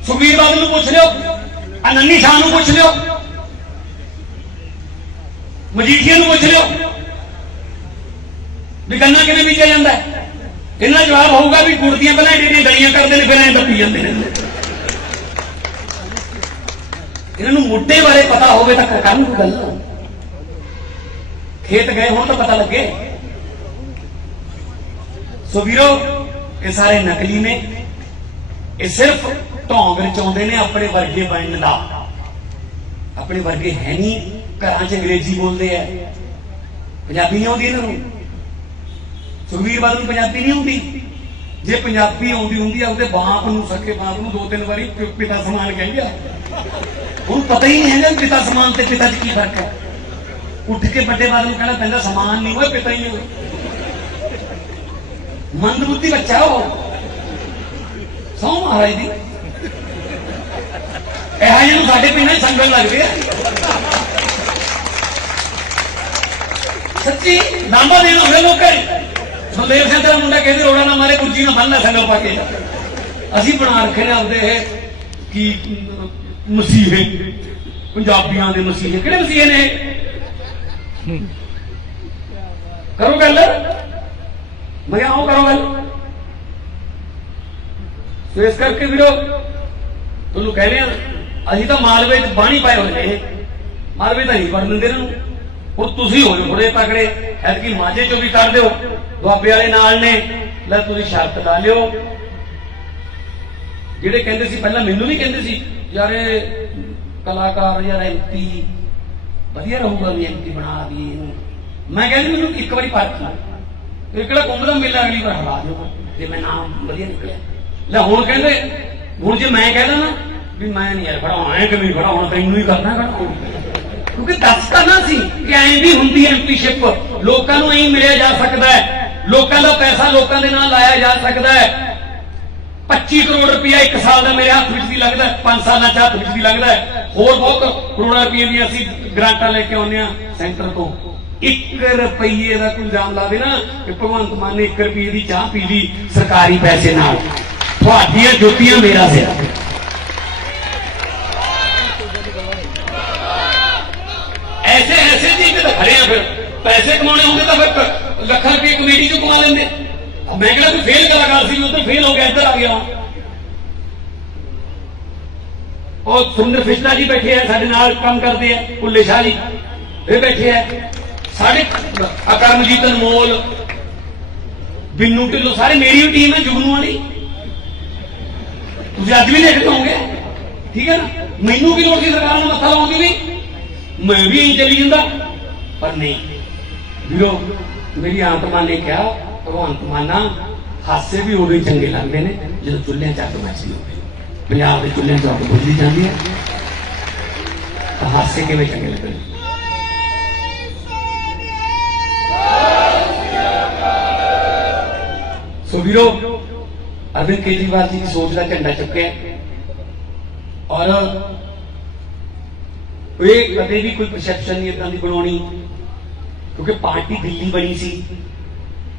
ਸੁਖਬੀਰ ਬਾਦਲ ਨੂੰ ਪੁੱਛ ਲਿਓ। ਆ ਨੰਨੀ ਸ਼ਾਹ ਨੂੰ ਪੁੱਛ ਲਿਓ। ਮਜੀਠੀਆ ਨੂੰ ਪੁੱਛ ਲਿਓ। ਵੀ ਗੰਨਾ ਕਿਵੇਂ ਬੀਜਿਆ ਜਾਂਦਾ ਹੈ? ਇਹਨਾਂ ਜਵਾਬ ਹੋਊਗਾ ਵੀ ਗੁੜ ਦੀਆਂ ਪਹਿਲਾਂ ਜਿਹੜੀਆਂ ਦਲੀਆਂ ਕਰਦੇ ਨੇ, ਫਿਰ ਐਂ ਦੱਪੀ ਜਾਂਦੇ ਨੇ। ਇਹਨਾਂ ਨੂੰ ਮੁੱਢੇ ਬਾਰੇ ਪਤਾ ਹੋਵੇ ਤਾਂ ਕਰਨ ਨੂੰ ਗੱਲ ਖੇਤ ਗਏ, ਹੁਣ ਤਾਂ ਪਤਾ ਲੱਗੇ। ਸੋ ਵੀਰੋ, ਇਹ ਸਾਰੇ ਨਕਲੀ ਨੇ। ਇਹ ਸਿਰਫ ਢੋਂਗ ਰਚਾਉਂਦੇ ਨੇ ਆਪਣੇ ਵਰਗੇ ਬਣਨ ਦਾ। ਆਪਣੇ ਵਰਗੇ ਹੈ ਨਹੀਂ, ਘਰਾਂ 'ਚ ਅੰਗਰੇਜ਼ੀ ਬੋਲਦੇ ਆ। ਪੰਜਾਬੀ ਨਹੀਂ ਆਉਂਦੀ ਇਹਨਾਂ ਨੂੰ। ਸੁਖਵੀਰ ਬਾਦਲ ਨੂੰ ਪੰਜਾਬੀ ਨਹੀਂ ਆਉਂਦੀ। ਜੇ ਪੰਜਾਬੀ ਆਉਂਦੀ ਹੁੰਦੀ ਆ, ਉਹਦੇ ਬਾਪ ਨੂੰ, ਸਕੇ ਬਾਪ ਨੂੰ ਦੋ ਤਿੰਨ ਵਾਰੀ ਪਿਤਾ ਸਮਾਨ ਕਹਿੰਦੇ ਆ। ਉਹਨੂੰ ਪਤਾ ਹੀ ਨਹੀਂ ਹੈਗਾ ਪਿਤਾ ਸਮਾਨ ਤੇ ਪਿਤਾ 'ਚ ਕੀ ਫ਼ਰਕ ਹੈ ਉੱਠ ਕੇ ਵੱਡੇ ਬਾਦਲ ਨੂੰ ਕਹਿਣਾ ਪੈਂਦਾ ਸਮਾਨ ਨਹੀਂ ਹੋਏ ਪਿਤਾ ਹੀ ਹੋਵੇ ਮੰਦ ਬੁੱਧੀ ਬੱਚਾ ਉਹ। ਸੌ ਮਹਾਰਾਜ ਦੀ। ਇਹ ਹੈ ਜਿਹਨੂੰ ਸਾਡੇ ਪਿੰਡਾਂ 'ਚ ਸੰਗਲ ਲੱਗਦੇ ਆ। ਸੱਚੀ ਨਾਮਾ ਦੇਣਾ ਹੋਵੇ ਲੋਕਾਂ ਨੇ। ਬਲਦੇਵ ਸਿੰਘ ਦਾ ਮੁੰਡਾ ਕਹਿੰਦੇ ਰੋੜਾ ਨਾ ਮਾਰੇ ਕੁਰਜੀ ਨਾ ਬੰਨਣਾ ਸੰਗਲ ਪਾ ਕੇ। ਅਸੀਂ ਬਣਾ ਰੱਖੇ ਨੇ ਆਪਦੇ ਇਹ ਕੀ, ਮਸੀਹੇ, ਪੰਜਾਬੀਆਂ ਦੇ ਮਸੀਹੇ। ਕਿਹੜੇ ਮਸੀਹੇ ਨੇ ਇਹ? ਕਰੋ ਗੱਲ। ਮੈਂ ਆਉਂ ਕਰੋ ਗੱਲ। ਸੋ ਇਸ ਕਰਕੇ ਵੀਰੋ, ਤੁਹਾਨੂੰ ਕਹਿੰਦੇ ਆ ਅਸੀਂ ਤਾਂ ਮਾਲਵੇ ਚ ਬਾਣੀ ਪਾਏ ਹੋਏ ਨੇ ਮਾਲਵੇ ਤਾਂ ਨਹੀਂ ਪੜਨ ਦਿੰਦੇ ਇਹਨਾਂ ਨੂੰ। ਹੁਣ ਤੁਸੀਂ ਹੋ ਜਾਓ ਬੜੇ ਤਕੜੇ। ਐਤਕੀ ਮਾਝੇ ਚੋਂ ਵੀ ਕਰ ਦਿਓ। ਦੁਆਬੇ ਵਾਲੇ ਨਾਲ ਨੇ। ਲੈ ਤੁਸੀਂ ਸ਼ਰਤ ਲਾ ਲਿਓ। ਜਿਹੜੇ ਕਹਿੰਦੇ ਸੀ, ਪਹਿਲਾਂ ਮੈਨੂੰ ਵੀ ਕਹਿੰਦੇ ਸੀ, ਯਾਰ ਕਲਾਕਾਰ ਯਾਰ ਐਮਪੀ ਵਧੀਆ ਰਹੂਗਾ ਵੀ ਐਮਪੀ ਬਣਾ ਦੀ ਇਹਨੂੰ। ਮੈਂ ਕਹਿੰਦੀ ਮੈਨੂੰ ਇੱਕ ਵਾਰੀ ਪਰਖ ਇਹ ਕਿਹੜਾ ਕੁੰਭ ਦਾ ਮੇਲਾ ਅਗਲੀ ਵਾਰ ਹਰਾ ਦਿਓ। ਜੇ ਮੈਂ ਨਾਮ ਵਧੀਆ ਨਿਕਲਿਆ। ਲੈ ਹੁਣ ਕਹਿੰਦੇ, ਹੁਣ ਜੇ ਮੈਂ ਕਹਿ ਨਾ ਵੀ ਮੈਂ ਨਹੀਂ ਯਾਰ ਫੜਾਉਣਾ ਐ ਕਿਵੇਂ ਫੜਾਉਣਾ ਤੈਨੂੰ ਹੀ ਕਰਨਾ ਕਰਨਾ ਕਿਉਂਕਿ ਦੱਸਤਾ ਨਾ ਸੀ ਕਿ ਐਂ ਵੀ ਹੁੰਦੀ ਹੈ ਐਮਪੀਸ਼ਿਪ ਲੋਕਾਂ ਨੂੰ ਐਂ ਮਿਲਿਆ ਜਾ ਸਕਦਾ ਹੈ। ਲੋਕਾਂ ਦਾ ਪੈਸਾ ਲੋਕਾਂ ਦੇ ਨਾਲ ਲਾਇਆ ਜਾ ਸਕਦਾ ਹੈ। 25 ਕਰੋੜ ਰੁਪਇਆ ਇੱਕ ਸਾਲ ਦਾ ਮੇਰੇ ਹੱਥ ਵਿੱਚ ਵੀ ਲੱਗਦਾ 5 ਸਾਲਾਂ ਚ ਹੱਥ ਵਿੱਚ ਵੀ ਲੱਗਦਾ ਹੋਰ ਬਹੁਤ ਕਰੋੜਾਂ ਰੁਪਏ ਦੀਆਂ ਅਸੀਂ ਗ੍ਰਾਂਟਾਂ ਲੈ ਕੇ ਆਉਂਦੇ ਆ ਸੈਂਟਰ ਤੋਂ। 1 ਰੁਪਏ ਦਾ ਕੋਈ ਇਲਜ਼ਾਮ ਲਾਵੇ ਨਾ ਕਿ ਭਗਵੰਤ ਮਾਨ ਨੇ 1 ਰੁਪਏ ਦੀ ਚਾਹ ਪੀ ਲਈ ਸਰਕਾਰੀ ਪੈਸੇ ਨਾਲ। ਤੁਹਾਡੀਆਂ ਜੁੱਤੀਆਂ ਮੇਰਾ ਸਿਰ ਐਸੇ ਐਸੇ ਜੀ ਕਿ ਤਾਂ ਖੜੇ ਆ ਫਿਰ ਪੈਸੇ ਕਮਾਉਣੇ ਹੁੰਦੇ ਤਾਂ ਫਿਰ ਲੱਖਾਂ ਰੁਪਏ ਕਮੇਟੀ ਚੋਂ ਕਮਾ ਲੈਂਦੇ। ਮੈਂ ਕਿਹਾ ਕੋਈ ਫੇਲ ਕਲਾਕਾਰ ਸੀ ਉਧਰ ਫੇਲ ਹੋ ਗਿਆ ਇੱਧਰ ਆ ਗਿਆ। ਉਹ ਸੁੰਦਰ ਫਿਸ਼ਲਾ ਜੀ ਬੈਠੇ ਆ ਸਾਡੇ ਨਾਲ, ਕੰਮ ਕਰਦੇ ਆ ਕੁੱਲੇ ਸ਼ਾਹ ਜੀ। ਇਹ ਬੈਠੇ ਆ। ਸਾਡੇ ਅਕਰਮਜੀਤ ਅਨਮੋਲ, ਬਿੰਨੂ ਢਿੱਲੋਂ, ਸਾਰੇ ਮੇਰੀ ਵੀ ਟੀਮ ਹੈ ਜੁਗਨੂ ਵਾਲੀ ਤੁਸੀਂ ਅੱਜ ਵੀ ਦੇਖਦੇ ਹੋਵੋਗੇ। ਠੀਕ ਹੈ ਨਾ? ਮੈਨੂੰ ਵੀ ਲੋੜ ਸੀ ਸਰਕਾਰ ਨੂੰ ਮੱਥਾ ਲਾਉਣ ਦੀ ਵੀ। ਮੈਂ ਵੀ ਇਹੀ ਚੱਲੀ ਜਾਂਦਾ। ਪਰ ਨਹੀਂ। ਵੀਰੋ ਮੇਰੀ ਆਤਮਾ ਨੇ ਕਿਹਾ, ਭਗਵੰਤ ਮਾਨਾ, ਹਾਸੇ ਵੀ ਉਦੋਂ ਚੰਗੇ ਲੱਗਦੇ ਨੇ, ਜਦੋਂ ਚੁੱਲ੍ਹੇ 'ਚ ਅੱਗ ਮੱਚਦੀ ਹੋਵੇ। ਪੰਜਾਬ ਦੇ ਚੁੱਲ੍ਹਿਆਂ 'ਚ ਅੱਗ ਬੁਝਦੀ ਜਾਂਦੀ ਹੈ। ਤਾਂ ਹਾਸੇ ਕਿਵੇਂ ਚੰਗੇ ਲੱਗਦੇ ਸੋ ਵੀਰੋ, ਅਰਵਿੰਦ ਕੇਜਰੀਵਾਲ ਜੀ ਦੀ ਸੋਚ ਦਾ ਝੰਡਾ ਚੁੱਕਿਆ ਔਰ ਇਹ ਕਦੇ ਵੀ ਕੋਈ ਪਰਸੈਪਸ਼ਨ ਨਹੀਂ ਇਦਾਂ ਦੀ ਬਣਾਉਣੀ। ਕਿਉਂਕਿ ਪਾਰਟੀ ਦਿੱਲੀ ਬਣੀ ਸੀ।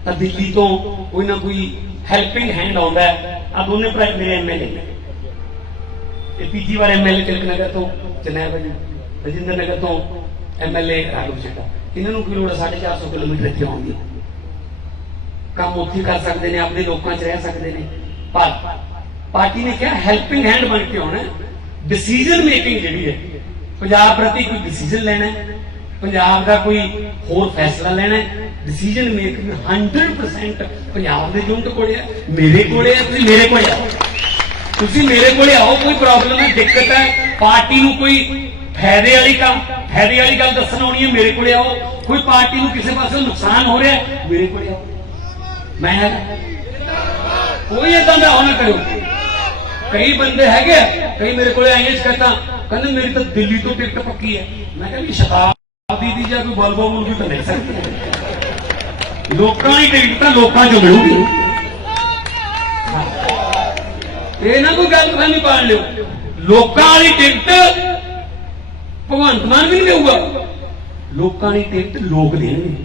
ਤਾਂ ਦਿੱਲੀ ਤੋਂ ਕੋਈ ਨਾ ਕੋਈ ਹੈਲਪਿੰਗ ਹੈਂਡ ਆਉਂਦਾ ਹੈ। ਆ ਦੋਨੇ ਭਰਾ ਮੇਰੇ ਐਮਐਲਏ ਨੇ ਇਹ ਪੀਜੀ ਵਾਲੇ ਐਮਐਲਏ ਤਿਲਕ ਨਗਰ ਤੋਂ ਚਨੈਰ ਵਜੀ ਰਜਿੰਦਰ ਨਗਰ ਤੋਂ ਐਮਐਲਏ ਰਾਘਵ ਚੱਡਾ ਇਹਨਾਂ ਨੂੰ ਕੀ ਲੋੜ ਹੈ? 450 ਕਿਲੋਮੀਟਰ ਇੱਥੇ ਆਉਣ ਦੀ। ਕੰਮ ਉੱਥੇ ਕਰ ਸਕਦੇ ਨੇ ਆਪਣੇ ਲੋਕਾਂ 'ਚ ਰਹਿ ਸਕਦੇ ਨੇ। ਪਰ ਪਾਰਟੀ ਨੇ ਕਿਹਾ ਹੈਲਪਿੰਗ ਹੈਂਡ ਬਣ ਕੇ ਆਉਣਾ ਡਿਸੀਜਨ ਮੇਕਿੰਗ ਜਿਹੜੀ ਹੈ, ਪੰਜਾਬ ਪ੍ਰਤੀ ਕੋਈ ਡਿਸੀਜਨ ਲੈਣਾ ਹੈ। ਪੰਜਾਬ ਦਾ ਕੋਈ ਹੋਰ ਫੈਸਲਾ ਲੈਣਾ ਹੈ? ਡਿਸੀਜਨ ਮੇਕਿੰਗ 100% ਪੰਜਾਬ ਦੇ ਜੁੰਟ ਕੋਲੇ ਹੈ ਮੇਰੇ ਕੋਲੇ ਹੈ ਤੁਸੀਂ ਮੇਰੇ ਕੋਲੇ ਆਓ। ਤੁਸੀਂ ਮੇਰੇ ਕੋਲੇ ਆਓ ਕੋਈ ਪ੍ਰੋਬਲਮ ਹੈ ਦਿੱਕਤ ਹੈ ਪਾਰਟੀ ਨੂੰ ਕੋਈ ਫਾਇਦੇ ਵਾਲੀ ਕੰਮ ਫਾਇਦੇ ਵਾਲੀ ਗੱਲ ਦੱਸਣ ਆਉਣੀ ਹੈ ਮੇਰੇ ਕੋਲੇ ਆਓ। ਕੋਈ ਪਾਰਟੀ ਨੂੰ ਕਿਸੇ ਪਾਸੇ ਨੁਕਸਾਨ ਹੋ ਰਿਹਾ ਮੇਰੇ ਕੋਲੇ ਆਓ। ਮੈਂ ਹੈਗਾ। ਕੋਈ ਏਦਾਂ ਦਾ ਹੋ ਨਾ ਕਰਿਓ। ਕਈ ਬੰਦੇ ਹੈਗੇ ਆ, ਕਈ ਮੇਰੇ ਕੋਲੇ ਆਏ ਸ਼ਿਕਾਇਤਾਂ। ਕਹਿੰਦੇ ਮੇਰੀ ਤਾਂ ਦਿੱਲੀ ਤੋਂ ਟਿਕਟ ਪੱਕੀ ਹੈ। ਮੈਂ ਕਹਿੰਦੀ ਵੀ ਜਾਂ ਕੋਈ ਬਲਬੋ ਮੁਲਕੀ ਤਾਂ ਮਿਲ ਸਕਦੀ ਲੋਕਾਂ ਦੀ ਟਿਕਟ ਤਾਂ ਲੋਕਾਂ ਚੋਂ ਮਿਲੂਗੀ। ਇਹ ਨਾ ਕੋਈ ਗੱਲ ਫਹਿਮੀ ਪਾਣ ਲਿਓ। ਲੋਕਾਂ ਵਾਲੀ ਟਿਕਟ ਭਗਵੰਤ ਮਾਨ ਵੀ ਨਹੀਂ ਦੇਊਗਾ। ਲੋਕਾਂ ਦੀ ਟਿਕਟ ਲੋਕ ਦੇਣਗੇ।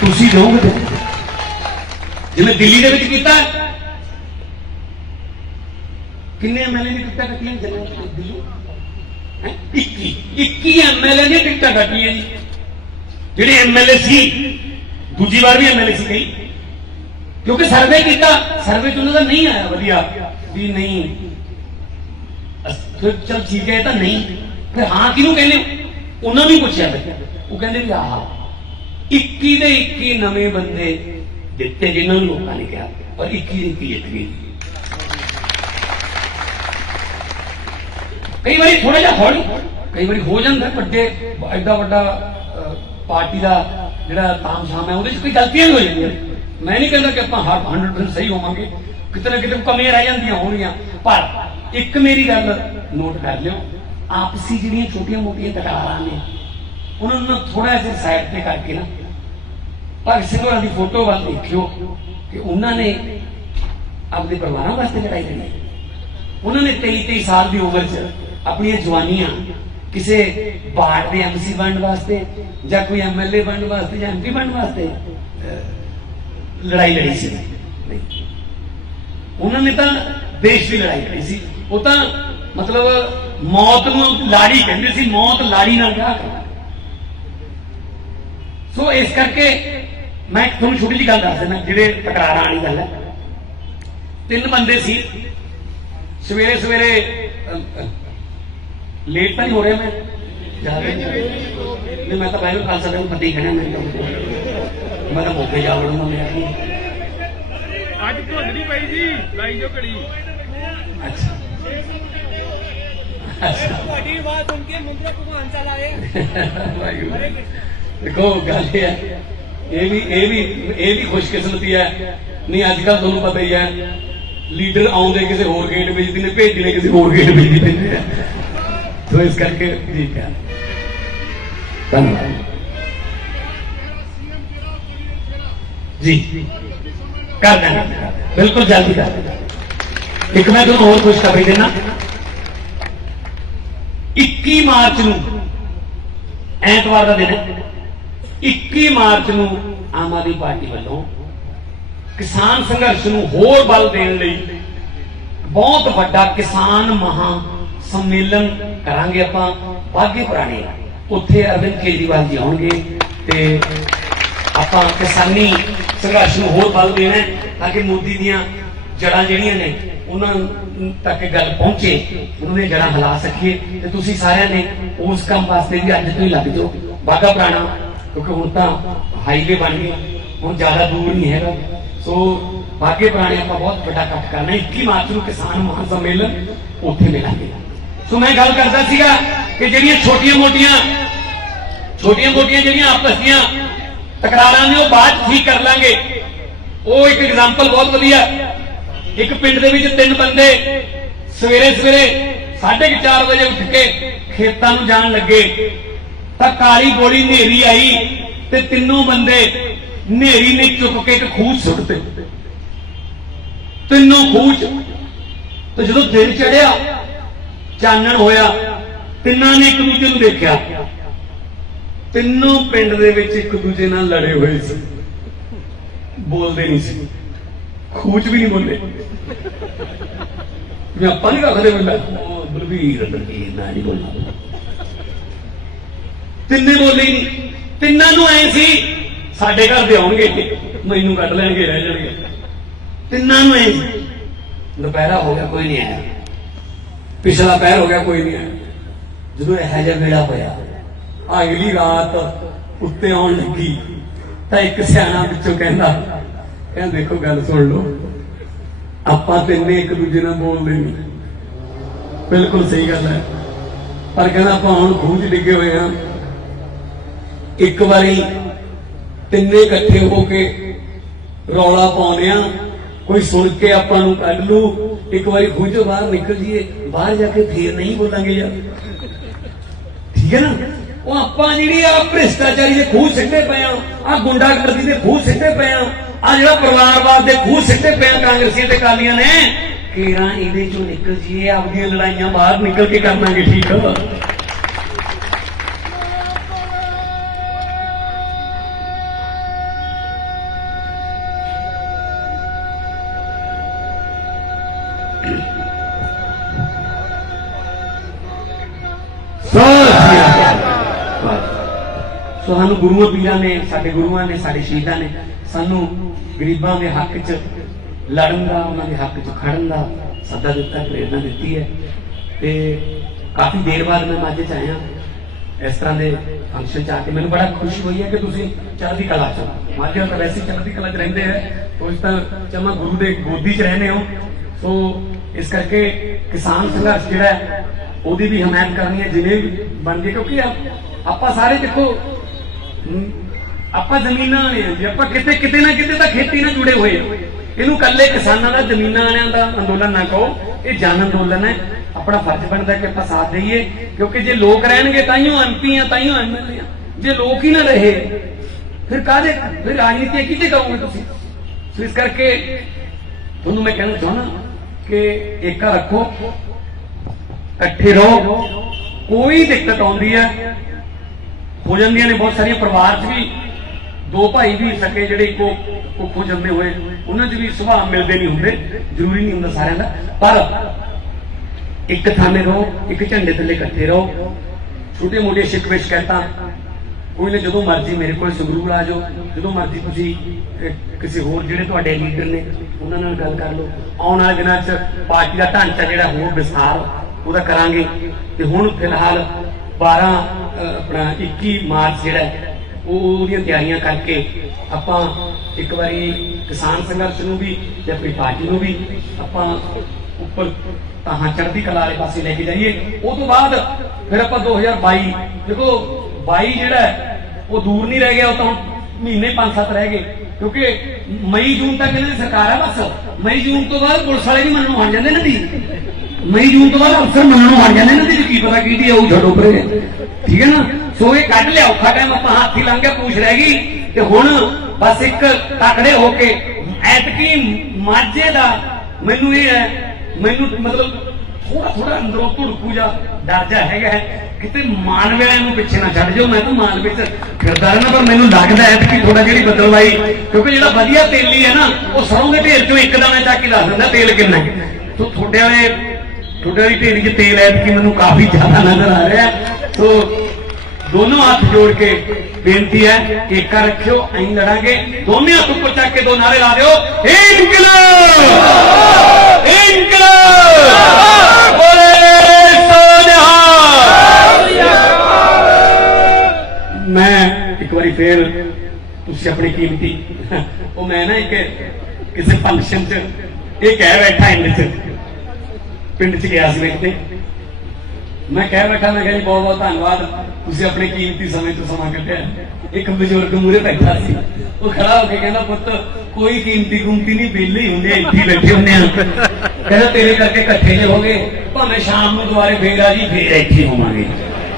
ਤੁਸੀਂ ਦੋਗੇ ਜਿਵੇਂ ਦਿੱਲੀ ਦੇ ਵਿੱਚ ਕੀਤਾ। ਕਿੰਨੇ ਐਮਐਲਏ ਨੇ ਟਿਕਟਾਂ ਕੱਟੀਆਂ, ਜਨਰਲ ਦਿੱਲੀ। 21 21 ਐਮਐਲਏ ਦੀਆਂ ਟਿਕਟਾਂ ਕੱਟੀਆਂ ਜੀ। ਜਿਹੜੇ ਐਮਐਲਏ ਸੀ, ਦੂਜੀ ਵਾਰ ਵੀ ਐਮਐਲਏ ਸੀ ਕਈ ਕਿਉਂਕਿ ਸਰਵੇ ਕੀਤਾ, ਸਰਵੇ ਚ ਉਹਨਾਂ ਦਾ ਨਹੀਂ ਆਇਆ ਵਧੀਆ, ਵੀ ਨਹੀਂ। ਅਸ- ਫਿਰ ਚਲ ਠੀਕ ਹੈ ਤਾਂ ਨਹੀਂ। ਫਿਰ ਹਾਂ ਕਿਹਨੂੰ ਕਹਿੰਦੇ ਉਹਨਾਂ ਨੂੰ ਪੁੱਛਿਆ ਉਹ ਕਹਿੰਦੇ ਵੀ ਆਹ 21 ਦੇ 21 ਨਵੇਂ ਬੰਦੇ ਦਿੱਤੇ ਜਿਨ੍ਹਾਂ ਨੂੰ ਲੋਕਾਂ ਨੇ ਕਿਹਾ, ਪਰ 21 ਦੇ 21 ਜਿੱਤ ਕਈ ਵਾਰੀ ਥੋੜਾ ਜਿਹਾ ਹੌਲੀ, ਕਈ ਵਾਰੀ ਹੋ ਜਾਂਦਾ ਵੱਡੇ ਐਡਾ ਵੱਡਾ ਪਾਰਟੀ ਦਾ ਜਿਹੜਾ ਤਾਮਸ਼ਾਮ ਹੈ, ਉਹਦੇ 'ਚ ਕੋਈ ਗਲਤੀਆਂ ਵੀ ਹੋ ਜਾਂਦੀਆਂ ਮੈਂ ਨਹੀਂ ਕਹਿੰਦਾ ਕਿ ਆਪਾਂ ਹਰ 100% ਸਹੀ ਹੋਵਾਂਗੇ। ਕਿਤੇ ਨਾ ਕਿਤੇ ਕਮੀਆਂ ਰਹਿ ਜਾਂਦੀਆਂ ਹੋਣਗੀਆਂ। ਪਰ ਇੱਕ ਮੇਰੀ ਗੱਲ ਨੋਟ ਕਰ ਲਿਓ, ਆਪਸੀ ਜਿਹੜੀਆਂ ਛੋਟੀਆਂ-ਮੋਟੀਆਂ ਤਕਰਾਰਾਂ ਨੇ, ਉਹਨਾਂ ਨੂੰ ਥੋੜਾ ਜਿਹਾ ਸਾਈਡ ਤੇ ਕਰਕੇ ਨਾ, ਭਗਤ ਸਿੰਘ ਹੋਰਾਂ ਦੀ ਫੋਟੋ ਵੱਲ ਦੇਖਿਓ ਕਿ ਉਹਨਾਂ ਨੇ ਆਪਣੇ ਪਰਿਵਾਰਾਂ ਵਾਸਤੇ ਲੜਾਈ ਲੜੀ। ਉਹਨਾਂ ਨੇ 23 23 ਸਾਲ ਦੀ ਉਮਰ 'ਚ ਆਪਣੀਆਂ ਜਵਾਨੀਆਂ ਕਿਸੇ ਬਾੜ ਦੇ ਐਮਸੀ ਬਣਨ ਵਾਸਤੇ ਜਾਂ ਕੋਈ ਐਮਐਲਏ ਬਣਨ ਵਾਸਤੇ ਜਾਂ ਐਮਪੀ ਬਣਨ ਵਾਸਤੇ ਲੜਾਈ ਲੜੀ ਸੀ। ਉਹਨਾਂ ਨੇ ਤਾਂ ਦੇਸ਼ ਦੀ ਲੜਾਈ ਲੜੀ ਸੀ। ਉਹ ਤਾਂ ਮਤਲਬ ਮੌਤ ਨੂੰ ਲਾੜੀ ਕਹਿੰਦੇ ਸੀ, ਮੌਤ ਲਾੜੀ ਨਾਲ ਵਿਆਹ ਕਰਨਾ। ਸੋ ਇਸ ਕਰਕੇ ਮੈਂ ਤੁਹਾਨੂੰ ਛੋਟੀ ਜਿਹੀ ਗੱਲ ਦੱਸ ਦਿੰਦਾ, ਜਿਹੜੇ ਤਕਰਾਰਾਂ ਵਾਲੀ ਗੱਲ ਹੈ। ਤਿੰਨ ਬੰਦੇ ਸੀ। ਸਵੇਰੇ ਸਵੇਰੇ ਲੇਟ ਤਾਂ ਨਹੀਂ ਹੋ ਰਿਹਾ ਮੈਂ। ਜਾ ਰਿਹਾ। ਨਹੀਂ ਮੈਂ ਤਾਂ ਬਾਈਬਲ ਖਾਲ ਸਕਦਾ ਨੂੰ ਪੱਤੀ ਖੜਿਆ ਮੈਂ ਤਾਂ ਮੈਂ ਤਾਂ ਮੌਕੇ ਜਾ ਵੜੂੰਗਾ ਮੈਂ ਅੱਜ ਧੁੰਦ ਨਹੀਂ ਪਈ ਜੀ ਲਾਈ ਜੋ ਘੜੀ। ਅੱਛਾ। ਅੱਛਾ। ਤੁਹਾਡੀ ਆਵਾਜ਼ ਸੁਣ ਕੇ ਮੁੰਡੇ ਭਗਵਾਨ ਚਲ ਆਏ। ਦੇਖੋ ਗੱਲ ਇਹ ਹੈ। ਇਹ ਵੀ ਇਹ ਵੀ ਇਹ ਵੀ ਖੁਸ਼ਕਿਸਮਤੀ ਹੈ ਨਹੀਂ ਅੱਜ ਕੱਲ ਤੁਹਾਨੂੰ ਪਤਾ ਹੀ ਹੈ। ਲੀਡਰ ਆਉਂਦੇ ਕਿਸੇ ਹੋਰ ਗੇਟ ਵੇਚਦੇ ਨੇ ਭੇਜਦੇ ਕਿਸੇ ਹੋਰ ਗੇਟ ਵੇਚ ਦਿੰਦੇ ਸੋ ਇਸ ਕਰਕੇ ਠੀਕ ਹੈ ਧੰਨਵਾਦ ਜੀ ਕਰ ਦਾਂਗੇ ਬਿਲਕੁਲ ਜਲਦੀ ਕਰ ਦਾਂਗੇ ਇੱਕ ਮੈਂ ਤੁਹਾਨੂੰ ਹੋਰ ਖੁਸ਼ਖਬਰੀ ਦੇਣਾ 21 ਮਾਰਚ ਨੂੰ ਐਤਵਾਰ ਦਾ ਦਿਨ ਹੈ 21 ਮਾਰਚ ਨੂੰ ਆਮ ਆਦਮੀ ਪਾਰਟੀ ਵੱਲੋਂ ਕਿਸਾਨ ਸੰਘਰਸ਼ ਨੂੰ ਹੋਰ ਬਲ ਦੇਣ ਲਈ ਬਹੁਤ ਵੱਡਾ ਕਿਸਾਨ ਮਹਾ ਸੰਮੇਲਨ ਕਰਾਂਗੇ ਆਪਾਂ ਬਾਗੇ ਪੁਰਾਣੇ। ਉੱਥੇ ਅਰਵਿੰਦ ਕੇਜਰੀਵਾਲ ਜੀ ਆਉਣਗੇ ਤੇ ਆਪਾਂ ਕਿਸਾਨੀ ਸੰਘਰਸ਼ ਨੂੰ ਹੋਰ ਬਲ ਦੇਣਾ ਤਾਂ ਕਿ ਮੋਦੀ ਦੀਆਂ ਜੜਾਂ ਜਿਹੜੀਆਂ ਨੇ, ਉਹਨਾਂ ਤੱਕ ਗੱਲ ਪਹੁੰਚੇ, ਉਹਨਾਂ ਦੀਆਂ ਜੜਾਂ ਹਿਲਾ ਸਕੀਏ। ਤੇ ਤੁਸੀਂ ਸਾਰਿਆਂ ਨੇ ਉਸ ਕੰਮ ਵਾਸਤੇ ਵੀ ਅੱਜ ਤੋਂ ਹੀ ਲੱਗ ਜਾਓ। ਬਾਗਾ ਪੁਰਾਣਾ, ਕਿਉਂਕਿ ਹੁਣ ਤਾਂ ਹਾਈਵੇ ਬਣ ਗਿਆ ਹੁਣ ਜ਼ਿਆਦਾ ਦੂਰ ਨਹੀਂ ਹੈਗਾ। ਸੋ ਬਾਗੇ ਪੁਰਾਣੇ ਆਪਾਂ ਬਹੁਤ ਵੱਡਾ ਇਕੱਠ ਕਰਨਾ ਹੈ। 21 ਮਾਰਚ ਨੂੰ ਕਿਸਾਨ ਮਹਾਂ ਸੰਮੇਲਨ ਉੱਥੇ ਮਿਲਾਂਗੇ। ਸੋ ਮੈਂ ਗੱਲ ਕਰਦਾ ਸੀਗਾ ਕਿ ਜਿਹੜੀਆਂ ਛੋਟੀਆਂ-ਮੋਟੀਆਂ ਛੋਟੀਆਂ-ਮੋਟੀਆਂ ਜਿਹੜੀਆਂ ਆਪਸ ਦੀਆਂ ਤਕਰਾਰਾਂ ਨੇ, ਉਹ ਬਾਅਦ ਠੀਕ ਕਰ ਲਾਂਗੇ। ਉਹ ਇੱਕ ਐਗਜ਼ਾਮਪਲ ਬਹੁਤ ਵਧੀਆ। ਇੱਕ ਪਿੰਡ ਦੇ ਵਿੱਚ ਤਿੰਨ ਬੰਦੇ ਸਵੇਰੇ ਸਵੇਰੇ 4:30 ਵਜੇ ਉੱਠ ਕੇ ਖੇਤਾਂ ਨੂੰ ਜਾਣ ਲੱਗੇ। ਤਾਂ ਕਾਲੀ ਗੋਲੀ ਹਨੇਰੀ ਆਈ ਤੇ ਤਿੰਨੋਂ ਬੰਦੇ ਹਨੇਰੀ ਨੇ ਚੁੱਕ ਕੇ ਇੱਕ ਖੂਹ 'ਚ ਸੁੱਟ ਦਿੱਤੇ। ਤਿੰਨੋਂ ਖੂਹ 'ਚ। ਤੇ ਜਦੋਂ ਦਿਨ ਚੜਿਆ ਚਾਨਣ ਹੋਇਆ। ਤਿੰਨਾਂ ਨੇ ਇੱਕ ਦੂਜੇ ਨੂੰ ਦੇਖਿਆ। ਤਿੰਨੋਂ ਪਿੰਡ ਦੇ ਵਿੱਚ ਇੱਕ ਦੂਜੇ ਨਾਲ ਲੜੇ ਹੋਏ ਸੀ। ਬੋਲਦੇ ਨਹੀਂ ਸੀ। ਖੂਚ ਵੀ ਨਹੀਂ ਬੋਲੇ ਮੈਂ ਆਪਾਂ ਨਹੀਂ ਕਰਦੇ ਬੰਦਾ ਬਲਵੀਰ ਬਲਵੀਰ ਨਾ ਨਹੀਂ ਬੋਲਣਾ। ਤਿੰਨੇ ਬੋਲੇ ਨਹੀਂ ਤਿੰਨਾਂ ਨੂੰ ਐ ਸੀ, ਸਾਡੇ ਘਰ ਦੇ ਆਉਣਗੇ। ਮੈਨੂੰ ਕੱਢ ਲੈਣਗੇ, ਰਹਿ ਜਾਣਗੇ। ਤਿੰਨਾਂ ਨੂੰ ਐ ਸੀ। ਦੁਪਹਿਰਾ ਹੋ ਗਿਆ, ਕੋਈ ਨਹੀਂ ਆਇਆ। ਪਿਛਲਾ ਪਹਿਰ ਹੋ ਗਿਆ ਕੋਈ ਨਹੀਂ ਆਇਆ। ਜਦੋਂ ਇਹ ਜਿਹਾ ਵੇਲਾ ਹੋਇਆ ਆ ਅਗਲੀ ਰਾਤ ਉੱਤੇ ਆਉਣ ਲੱਗੀ ਤਾਂ ਇੱਕ ਸਿਆਣਾ ਵਿੱਚੋਂ ਕਹਿੰਦਾ ਕਹਿੰਦਾ ਦੇਖੋ ਗੱਲ ਸੁਣ ਲਓ। ਆਪਾਂ ਤਿੰਨੇ ਇੱਕ ਦੂਜੇ ਨਾਲ ਬੋਲਦੇ ਨਹੀਂ। ਬਿਲਕੁਲ ਸਹੀ ਗੱਲ ਹੈ। ਪਰ ਕਹਿੰਦਾ ਆਪਾਂ ਹੁਣ 'ਚ ਡਿੱਗੇ ਹੋਏ ਆ ਇੱਕ ਵਾਰੀ ਤਿੰਨੇ ਇਕੱਠੇ ਹੋ ਕੇ ਰੌਲਾ ਪਾਉਂਦੇ ਆ ਕੋਈ ਸੁਣ ਕੇ ਆਪਾਂ ਨੂੰ ਕੱਢ ਲੂ, ਇੱਕ ਵਾਰੀ ਖੂਹ 'ਚੋਂ ਬਾਹਰ ਨਿਕਲ ਜੀਏ ਬਾਹਰ ਜਾ ਕੇ ਫੇਰ ਨਹੀਂ ਬੋਲਾਂਗੇ ਯਾਰ। ਠੀਕ ਹੈ ਨਾ? ਉਹ ਆਪਾਂ ਜਿਹੜੀ ਆ ਭ੍ਰਿਸ਼ਟਾਚਾਰੀ ਦੇ ਖੂਹ ਸਿੱਟੇ ਪਏ ਆ ਆ ਗੁੰਡਾਗਰਦੀ ਦੇ ਖੂਹ ਸਿੱਟੇ ਪਏ ਆ ਆ ਜਿਹੜਾ ਪਰਿਵਾਰਵਾਦ ਦੇ ਖੂਹ ਸਿੱਟੇ ਪਏ ਆ ਕਾਂਗਰਸੀਆਂ ਤੇ ਕਾਲੀਆਂ ਨੇ ਕਿਰਾਂ ਇਹਦੇ ਚੋਂ ਨਿਕਲ ਜੀਏ ਆਪਣੀਆਂ ਲੜਾਈਆਂ ਬਾਹਰ ਨਿਕਲ ਕੇ ਕਰਨਾਂਗੇ ਠੀਕ ਆ? ਤੁਹਾਨੂੰ ਗੁਰੂਆਂ ਪੀਰਾਂ ਨੇ ਸਾਡੇ ਗੁਰੂਆਂ ਨੇ ਸਾਡੇ ਸ਼ਹੀਦਾਂ ਨੇ ਸਾਨੂੰ ਗਰੀਬਾਂ ਦੇ ਹੱਕ 'ਚ ਲੜਨ ਦਾ ਉਹਨਾਂ ਦੇ ਹੱਕ 'ਚ ਖੜਨ ਦਾ ਸੱਦਾ ਦਿੱਤਾ ਪ੍ਰੇਰਣਾ ਦਿੱਤੀ ਹੈ। ਤੇ ਕਾਫੀ ਦੇਰ ਬਾਅਦ ਮੈਂ ਮਾਝੇ 'ਚ ਆਇਆ। ਇਸ ਤਰ੍ਹਾਂ ਦੇ ਫੰਕਸ਼ਨ 'ਚ ਆ ਕੇ ਮੈਨੂੰ ਬੜਾ ਖੁਸ਼ੀ ਹੋਈ ਹੈ ਕਿ ਤੁਸੀਂ ਚੜ੍ਹਦੀ ਕਲਾ 'ਚ ਮਾਝੇ ਤਾਂ ਵੈਸੇ ਹੀ ਚੜ੍ਹਦੀ ਕਲਾ 'ਚ ਰਹਿੰਦੇ ਹੈ ਤੁਸੀਂ ਤਾਂ ਚਮਾ ਗੁਰੂ ਦੇ ਗੋਦੀ 'ਚ ਰਹਿੰਦੇ ਹੋ। ਸੋ ਇਸ ਕਰਕੇ ਕਿਸਾਨ ਸੰਘਰਸ਼ ਜਿਹੜਾ ਉਹਦੀ ਵੀ ਹਮਾਇਤ ਕਰਨੀ ਹੈ ਜਿਵੇਂ ਵੀ ਬਣਦੀ ਹੈ, ਕਿਉਂਕਿ ਆਪਾਂ ਸਾਰੇ ਦੇਖੋ ਆਪਾਂ ਜ਼ਮੀਨਾਂ ਵਾਲੇ ਹਾਂ ਜੀ। ਆਪਾਂ ਕਿਤੇ ਕਿਤੇ ਨਾ ਕਿਤੇ ਤਾਂ ਖੇਤੀ ਨਾਲ ਜੁੜੇ ਹੋਏ ਹਾਂ। ਇਹਨੂੰ ਕੱਲੇ ਕਿਸਾਨਾਂ ਦਾ, ਜ਼ਮੀਨਾਂ ਵਾਲਿਆਂ ਦਾ ਅੰਦੋਲਨ ਨਾ ਕਹੋ। ਇਹ ਜਨ ਅੰਦੋਲਨ ਹੈ। ਆਪਣਾ ਫਰਜ਼ ਬਣਦਾ ਕਿ ਆਪਾਂ ਸਾਥ ਦੇਈਏ। ਕਿਉਂਕਿ ਜੇ ਲੋਕ ਰਹਿਣਗੇ ਤਾਂ ਹੀ ਐਮਪੀ ਆ, ਤਾਂ ਹੀ ਐਮਐਲਏ ਆ। ਜੇ ਲੋਕ ਹੀ ਨਾ ਰਹੇ, ਫਿਰ ਕਾਹਦੇ ਫਿਰ ਰਾਜਨੀਤੀ ਕਿਤੇ ਕਰੋਗੇ ਤੁਸੀਂ? ਸੋ ਇਸ ਕਰਕੇ ਤੁਹਾਨੂੰ ਮੈਂ ਕਹਿਣਾ ਚਾਹੁੰਦਾ ਕਿ ਏਕਾ ਰੱਖੋ, ਇਕੱਠੇ ਰਹੋ। ਕੋਈ ਦਿੱਕਤ ਆਉਂਦੀ ਹੈ ਹੋ ਜਾਂਦੀਆਂ ਨੇ, ਬਹੁਤ ਸਾਰੀਆਂ ਪਰਿਵਾਰ 'ਚ ਵੀ ਦੋ ਭਾਈ ਵੀ ਸਕੇ ਜਿਹੜੇ ਇੱਕੋ ਕੁੱਖੋਂ ਜੰਮੇ ਹੋਏ, ਉਹਨਾਂ 'ਚ ਵੀ ਸੁਭਾਅ ਮਿਲਦੇ ਨਹੀਂ ਹੁੰਦੇ, ਜ਼ਰੂਰੀ ਨਹੀਂ ਹੁੰਦਾ ਸਾਰਿਆਂ ਦਾ। ਪਰ ਇੱਕ ਥਾਵੇਂ ਰਹੋ, ਇੱਕ ਝੰਡੇ ਥੱਲੇ ਇਕੱਠੇ ਰਹੋ, ਛੋਟੇ ਮੋਟੇ ਸ਼ਿਕਵੇ ਸ਼ਿਕਾਇਤਾਂ ਕੋਈ ਨਾ ਜਦੋਂ ਮਰਜ਼ੀ ਮੇਰੇ ਕੋਲ ਸੰਗਰੂਰ ਆ ਜਾਓ, ਜਦੋਂ ਮਰਜ਼ੀ ਤੁਸੀਂ ਕਿਸੇ ਹੋਰ ਜਿਹੜੇ ਤੁਹਾਡੇ ਲੀਡਰ ਨੇ, ਉਹਨਾਂ ਨਾਲ ਗੱਲ ਕਰ ਲਓ। ਆਉਣ ਵਾਲੇ ਦਿਨਾਂ 'ਚ ਪਾਰਟੀ ਦਾ ਢਾਂਚਾ ਜਿਹੜਾ ਹੋਰ ਵਿਸਥਾਰ ਉਹਦਾ ਕਰਾਂਗੇ। ਤੇ ਹੁਣ ਫਿਲਹਾਲ 12 ਆਪਣਾ 21 ਮਾਰਚ ਜਿਹੜਾ ਉਹ ਉਹਦੀਆਂ ਤਿਆਰੀਆਂ ਕਰਕੇ ਆਪਾਂ ਇੱਕ ਵਾਰੀ ਕਿਸਾਨ ਸੰਘਰਸ਼ ਨੂੰ ਵੀ ਤੇ ਆਪਣੀ ਪਾਰਟੀ ਨੂੰ ਵੀ ਆਪਾਂ ਉੱਪਰ ਤਾਂ ਚੜ੍ਹਦੀ ਕਲਾ ਵਾਲੇ ਪਾਸੇ ਲੈ ਕੇ ਜਾਈਏ। ਉਹ ਤੋਂ ਬਾਅਦ ਫਿਰ ਆਪਾਂ 2022 ਦੇਖੋ 22 ਜਿਹੜਾ ਉਹ ਦੂਰ ਨਹੀਂ ਰਹਿ ਗਿਆ, ਉਹ ਤਾਂ ਹੁਣ ਮਹੀਨੇ 5-7 ਰਹਿ ਗਏ। ਕਿਉਂਕਿ ਮਈ, ਜੂਨ ਤੱਕ ਇਹਨਾਂ ਦੀ ਸਰਕਾਰ ਹੈ ਬਸ। ਮਈ, ਜੂਨ ਤੋਂ ਬਾਅਦ ਪੁਲਿਸ ਵਾਲੇ ਵੀ ਮੰਨਣੋਂ ਹਟ ਜਾਂਦੇ ਨੇ ਦੀ ਮਈ ਜੂਨ ਤੋਂ ਬਾਅਦ ਅਫਸਰ ਮੰਨਣੋਂ ਹਟ ਜਾਂਦੇ ਨੇ ਤੇ ਕੀ ਪਤਾ ਕਿਹਦੀ ਆਊ ਛੱਡੋ ਪਰੇ ਠੀਕ ਹੈ ਨਾ? ਸੋ ਇਹ ਕੱਢ ਲਿਆ ਔਖਾ ਟਾਈਮ ਆਪਾਂ ਹੱਥ ਲੰਘ ਗਿਆ ਪੂਛ ਰਹਿ ਗਈ। ਤੇ ਹੁਣ ਬਸ ਇੱਕ ਤਕੜੇ ਹੋ ਕੇ ਐਤਕੀ ਮਾਝੇ ਦਾ ਮੈਨੂੰ ਇਹ ਹੈ ਮੈਨੂੰ ਮਤਲਬ ਥੋੜਾ ਥੋੜਾ ਅੰਦਰੋਂ ਧੁੜਕੂ ਜਾ ਡਰ ਹੈਗਾ ਹੈ, ਕਿਤੇ ਮਾਨਵੇ ਵਾਲਿਆਂ ਨੂੰ ਪਿੱਛੇ ਨਾ ਛੱਡ ਜਾਓ ਮੈਂ ਤਾਂ ਮਾਲ ਵਿੱਚ ਫਿਰਦਾ ਰਹਿਣਾ ਪਰ ਮੈਨੂੰ ਲੱਗਦਾ ਹੈ ਕਿ ਥੋੜਾ ਜਿਹੜੀ ਬਦਲਵਾਈ ਕਿਉਂਕਿ ਜਿਹੜਾ ਵਧੀਆ ਤੇਲੀ ਹੈ ਨਾ ਉਹ ਸਰੋਂ ਦੇ ਢੇਰ ਚੋਂ ਇੱਕ ਦਾਣਾ ਚੱਕ ਕੇ ਦੱਸ ਦਿੰਦਾ ਤੇਲ ਕਿੰਨਾ ਹੈ। ਤੋ ਤੁਹਾਡੇ ਵਾਲੇ ਤੁਹਾਡੇ ਦੀ ਢੇਰੀ 'ਚ ਤੇਲ ਹੈ ਕਿ ਮੈਨੂੰ ਕਾਫੀ ਜ਼ਿਆਦਾ ਨਜ਼ਰ ਆ ਰਿਹਾ। ਸੋ ਦੋਨੋਂ ਹੱਥ ਜੋੜ ਕੇ ਬੇਨਤੀ ਹੈ ਏਕਾ ਰੱਖਿਓ ਐਂ ਲੜਾਂਗੇ। ਦੋਨੇ ਹੱਥ ਉੱਪਰ ਚੱਕ ਕੇ ਦੋ ਨਾਰੇ ਲਾ ਦਿਓ। ਇਨਕਲਾਬ! ਇਨਕਲਾਬ! ਬੋਲੇ ਸੋਨਿਹਾ ਮੈਂ ਇੱਕ ਵਾਰੀ ਫੇਰ ਤੁਸੀਂ ਆਪਣੀ ਕੀਮਤੀ ਉਹ ਮੈਂ ਨਾ ਇੱਕ ਕਿਸੇ ਫੰਕਸ਼ਨ 'ਚ ਇਹ ਕਹਿ ਬੈਠਾ ਇੰਨੇ 'ਚ। ਪਿੰਡ 'ਚ ਗਿਆ ਸੀ ਮੈਂ ਮੈਂ ਕਹਿ ਬੈਠਾ, ਮੈਂ ਕਿਹਾ ਬਹੁਤ ਬਹੁਤ ਧੰਨਵਾਦ। ਤੁਸੀਂ ਆਪਣੇ ਕੀਮਤੀ ਸਮੇਂ ਤੋਂ ਸਮਾਂ ਕੱਢਿਆ। ਇੱਕ ਬਜ਼ੁਰਗ ਮੂਰੇ ਬੈਠਾ ਸੀ। ਉਹ ਖੜਾ ਹੋ ਕੇ ਕਹਿੰਦਾ, ਪੁੱਤ, ਕੋਈ ਕੀਮਤੀ ਗੁੰਮਤੀ ਨਹੀਂ, ਵਿਹਲੇ ਹੁੰਦੇ, ਇੱਥੇ ਬੈਠੇ ਹੁੰਦੇ ਆ। ਕਹਿੰਦਾ, ਤੇਰੇ ਕਰਕੇ ਇਕੱਠੇ ਜੇ ਹੋ ਗਏ ਭਾਵੇਂ ਸ਼ਾਮ ਨੂੰ ਦੁਬਾਰੇ ਫੇਰ ਆ ਜੀ, ਫੇਰ ਇੱਥੇ ਹੋਵਾਂਗੇ।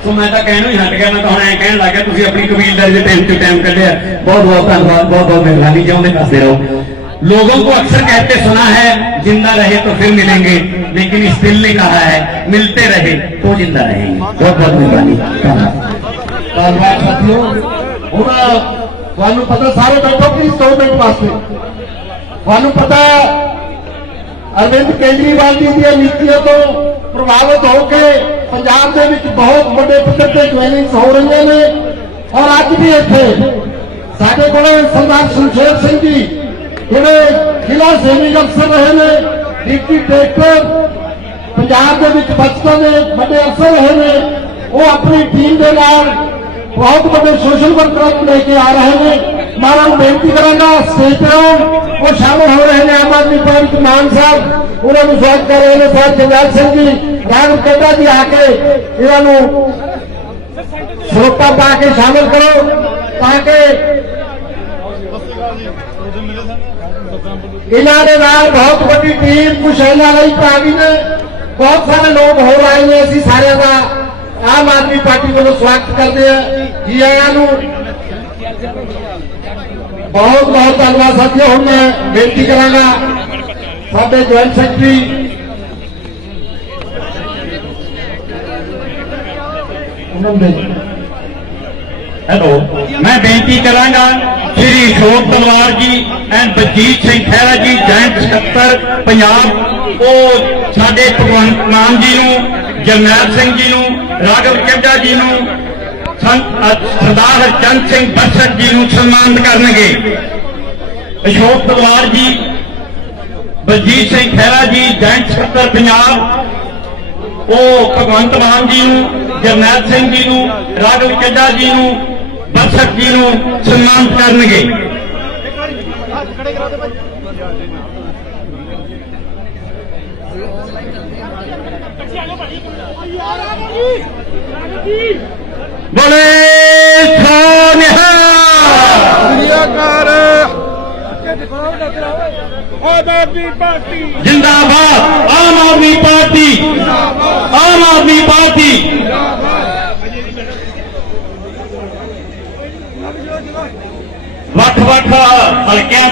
ਸੋ ਮੈਂ ਤਾਂ ਕਹਿਣੋਂ ਹੀ ਹਟ ਗਿਆ। ਮੈਂ ਤਾਂ ਹੁਣ ਐਂ ਕਹਿਣ ਲੱਗ ਗਿਆ, ਤੁਸੀਂ ਆਪਣੀ ਕਬੀਲਦਾਰੀ ਦੇ ਟਾਈਮ ਤੇ ਟਾਈਮ ਕੱਢਿਆ। ਬਹੁਤ ਬਹੁਤ ਧੰਨਵਾਦ, ਬਹੁਤ ਬਹੁਤ ਮਿਹਰਬਾਨੀ। ਚਾਹੁੰਦੇ ਕਰਦੇ ਰਹੋ। लोगों को अक्सर कहते सुना है जिंदा रहे तो फिर मिलेंगे लेकिन इस दिल ने कहा है मिलते रहे तो जिंदा रहेंगे बहुत बहुत मेहरबानी धन्यवाद ਧੰਨਵਾਦ ਸਾਥੀਓ ਹੁਣ ਤੁਹਾਨੂੰ ਪਤਾ ਸਾਰੇ ਬੈਠੋ ਪਲੀਜ਼ 2 ਮਿੰਟ ਵਾਸਤੇ ਤੁਹਾਨੂੰ ਪਤਾ ਅਰਵਿੰਦ ਕੇਜਰੀਵਾਲ ਜੀ ਦੀਆਂ ਨੀਤੀਆਂ ਤੋਂ ਪ੍ਰਭਾਵਿਤ ਹੋ ਕੇ ਪੰਜਾਬ ਦੇ ਵਿੱਚ ਬਹੁਤ ਵੱਡੇ ਪੱਧਰ ਤੇ ਜੁਆਇਨਿੰਗਸ ਹੋ ਰਹੀਆਂ ਨੇ ਔਰ ਅੱਜ ਵੀ ਇੱਥੇ ਸਾਡੇ ਕੋਲ ਸਰਦਾਰ ਸੁਖੇਰ ਸਿੰਘ ਜੀ ਜਿਹੜੇ ਜ਼ਿਲ੍ਹਾ ਸੈਨਿਕ ਅਫਸਰ ਰਹੇ ਨੇ ਡਿਪਟੀ ਡਾਇਰੈਕਟਰ, ਪੰਜਾਬ ਦੇ ਵਿੱਚ ਬਚਪਨ ਦੇ ਵੱਡੇ ਅਫਸਰ ਰਹੇ ਨੇ, ਉਹ ਆਪਣੀ ਟੀਮ ਦੇ ਨਾਲ ਬਹੁਤ ਵੱਡੇ ਸੋਸ਼ਲ ਵਰਕਰਾਂ ਨੂੰ ਲੈ ਕੇ ਆ ਰਹੇ ਨੇ। ਮੈਂ ਉਹਨਾਂ ਨੂੰ ਬੇਨਤੀ ਕਰਾਂਗਾ, ਸਟੇਜ ਤੇ ਉਹ ਸ਼ਾਮਲ ਹੋ ਰਹੇ ਨੇ ਆਮ ਆਦਮੀ ਪਾਰਟੀ ਦੇ ਮਾਨ ਸਾਹਿਬ। ਉਹਨਾਂ ਨੂੰ ਸਵਾਗਤ ਕਰ ਰਹੇ ਨੇ ਸਾਹਿਬ ਜਗਰਾਜ ਸਿੰਘ ਜੀ। ਰਾਘਵ ਕੱਡਾ ਜੀ ਆ ਕੇ ਇਹਨਾਂ ਨੂੰ ਸਰੋਪਾ ਪਾ ਕੇ ਸ਼ਾਮਲ ਕਰੋ, ਤਾਂ ਕਿ ਇਹਨਾਂ ਦੇ ਨਾਲ ਬਹੁਤ ਵੱਡੀ ਟੀਮ ਕੁਸ਼ੈਲਾ ਲਈ ਆ ਨੇ। ਬਹੁਤ ਸਾਰੇ ਲੋਕ ਹੋਰ ਆਏ ਨੇ। ਅਸੀਂ ਸਾਰਿਆਂ ਦਾ ਆਮ ਆਦਮੀ ਪਾਰਟੀ ਵੱਲੋਂ ਸਵਾਗਤ ਕਰਦੇ ਆ ਜੀ ਆਇਆਂ ਨੂੰ ਬਹੁਤ ਬਹੁਤ ਧੰਨਵਾਦ ਸਾਥੀਓ। ਹੁਣ ਮੈਂ ਬੇਨਤੀ ਕਰਾਂਗਾ ਸਾਡੇ ਜੁਆਇੰਟ ਸੈਕਟਰੀ ਉਹਨਾਂ ਨੂੰ ਹੈਲੋ, ਮੈਂ ਬੇਨਤੀ ਕਰਾਂਗਾ, ਸ਼੍ਰੀ ਅਸ਼ੋਕ ਤਲਵਾਰ ਜੀ ਐਂਡ ਬਲਜੀਤ ਸਿੰਘ ਖਹਿਰਾ ਜੀ ਜੈਂਟ ਸਕੱਤਰ, ਪੰਜਾਬ, ਉਹ ਸਾਡੇ ਭਗਵੰਤ ਮਾਨ ਜੀ ਨੂੰ, ਜਰਨੈਲ ਸਿੰਘ ਜੀ ਨੂੰ, ਰਾਘਵ ਚੱਡਾ ਜੀ ਨੂੰ ਸਰਦਾਰ ਹਰਚੰਦ ਸਿੰਘ ਬਰਸਟ ਜੀ ਨੂੰ ਸਨਮਾਨਿਤ ਕਰਨਗੇ। ਅਸ਼ੋਕ ਤਲਵਾਰ ਜੀ, ਬਲਜੀਤ ਸਿੰਘ ਖਹਿਰਾ ਜੀ ਜੈਂਟ ਸਕੱਤਰ, ਪੰਜਾਬ, ਉਹ ਭਗਵੰਤ ਮਾਨ ਜੀ ਨੂੰ, ਜਰਨੈਲ ਸਿੰਘ ਜੀ ਨੂੰ, ਰਾਘਵ ਚੱਡਾ ਜੀ ਨੂੰ ਬਰਸਕ ਜੀ ਨੂੰ ਸਨਮਾਨਿਤ ਕਰਨਗੇ। ਬੋਲੇ ਸੋਨਿਹਾ ਦੁਨੀਆਕਾਰ ਆਜ਼ਾਦੀ ਪਾਰਟੀ। ਜਿੰਦਾਬਾਦ Aam Aadmi party. Aam Aadmi party. Department మన క్యాంప్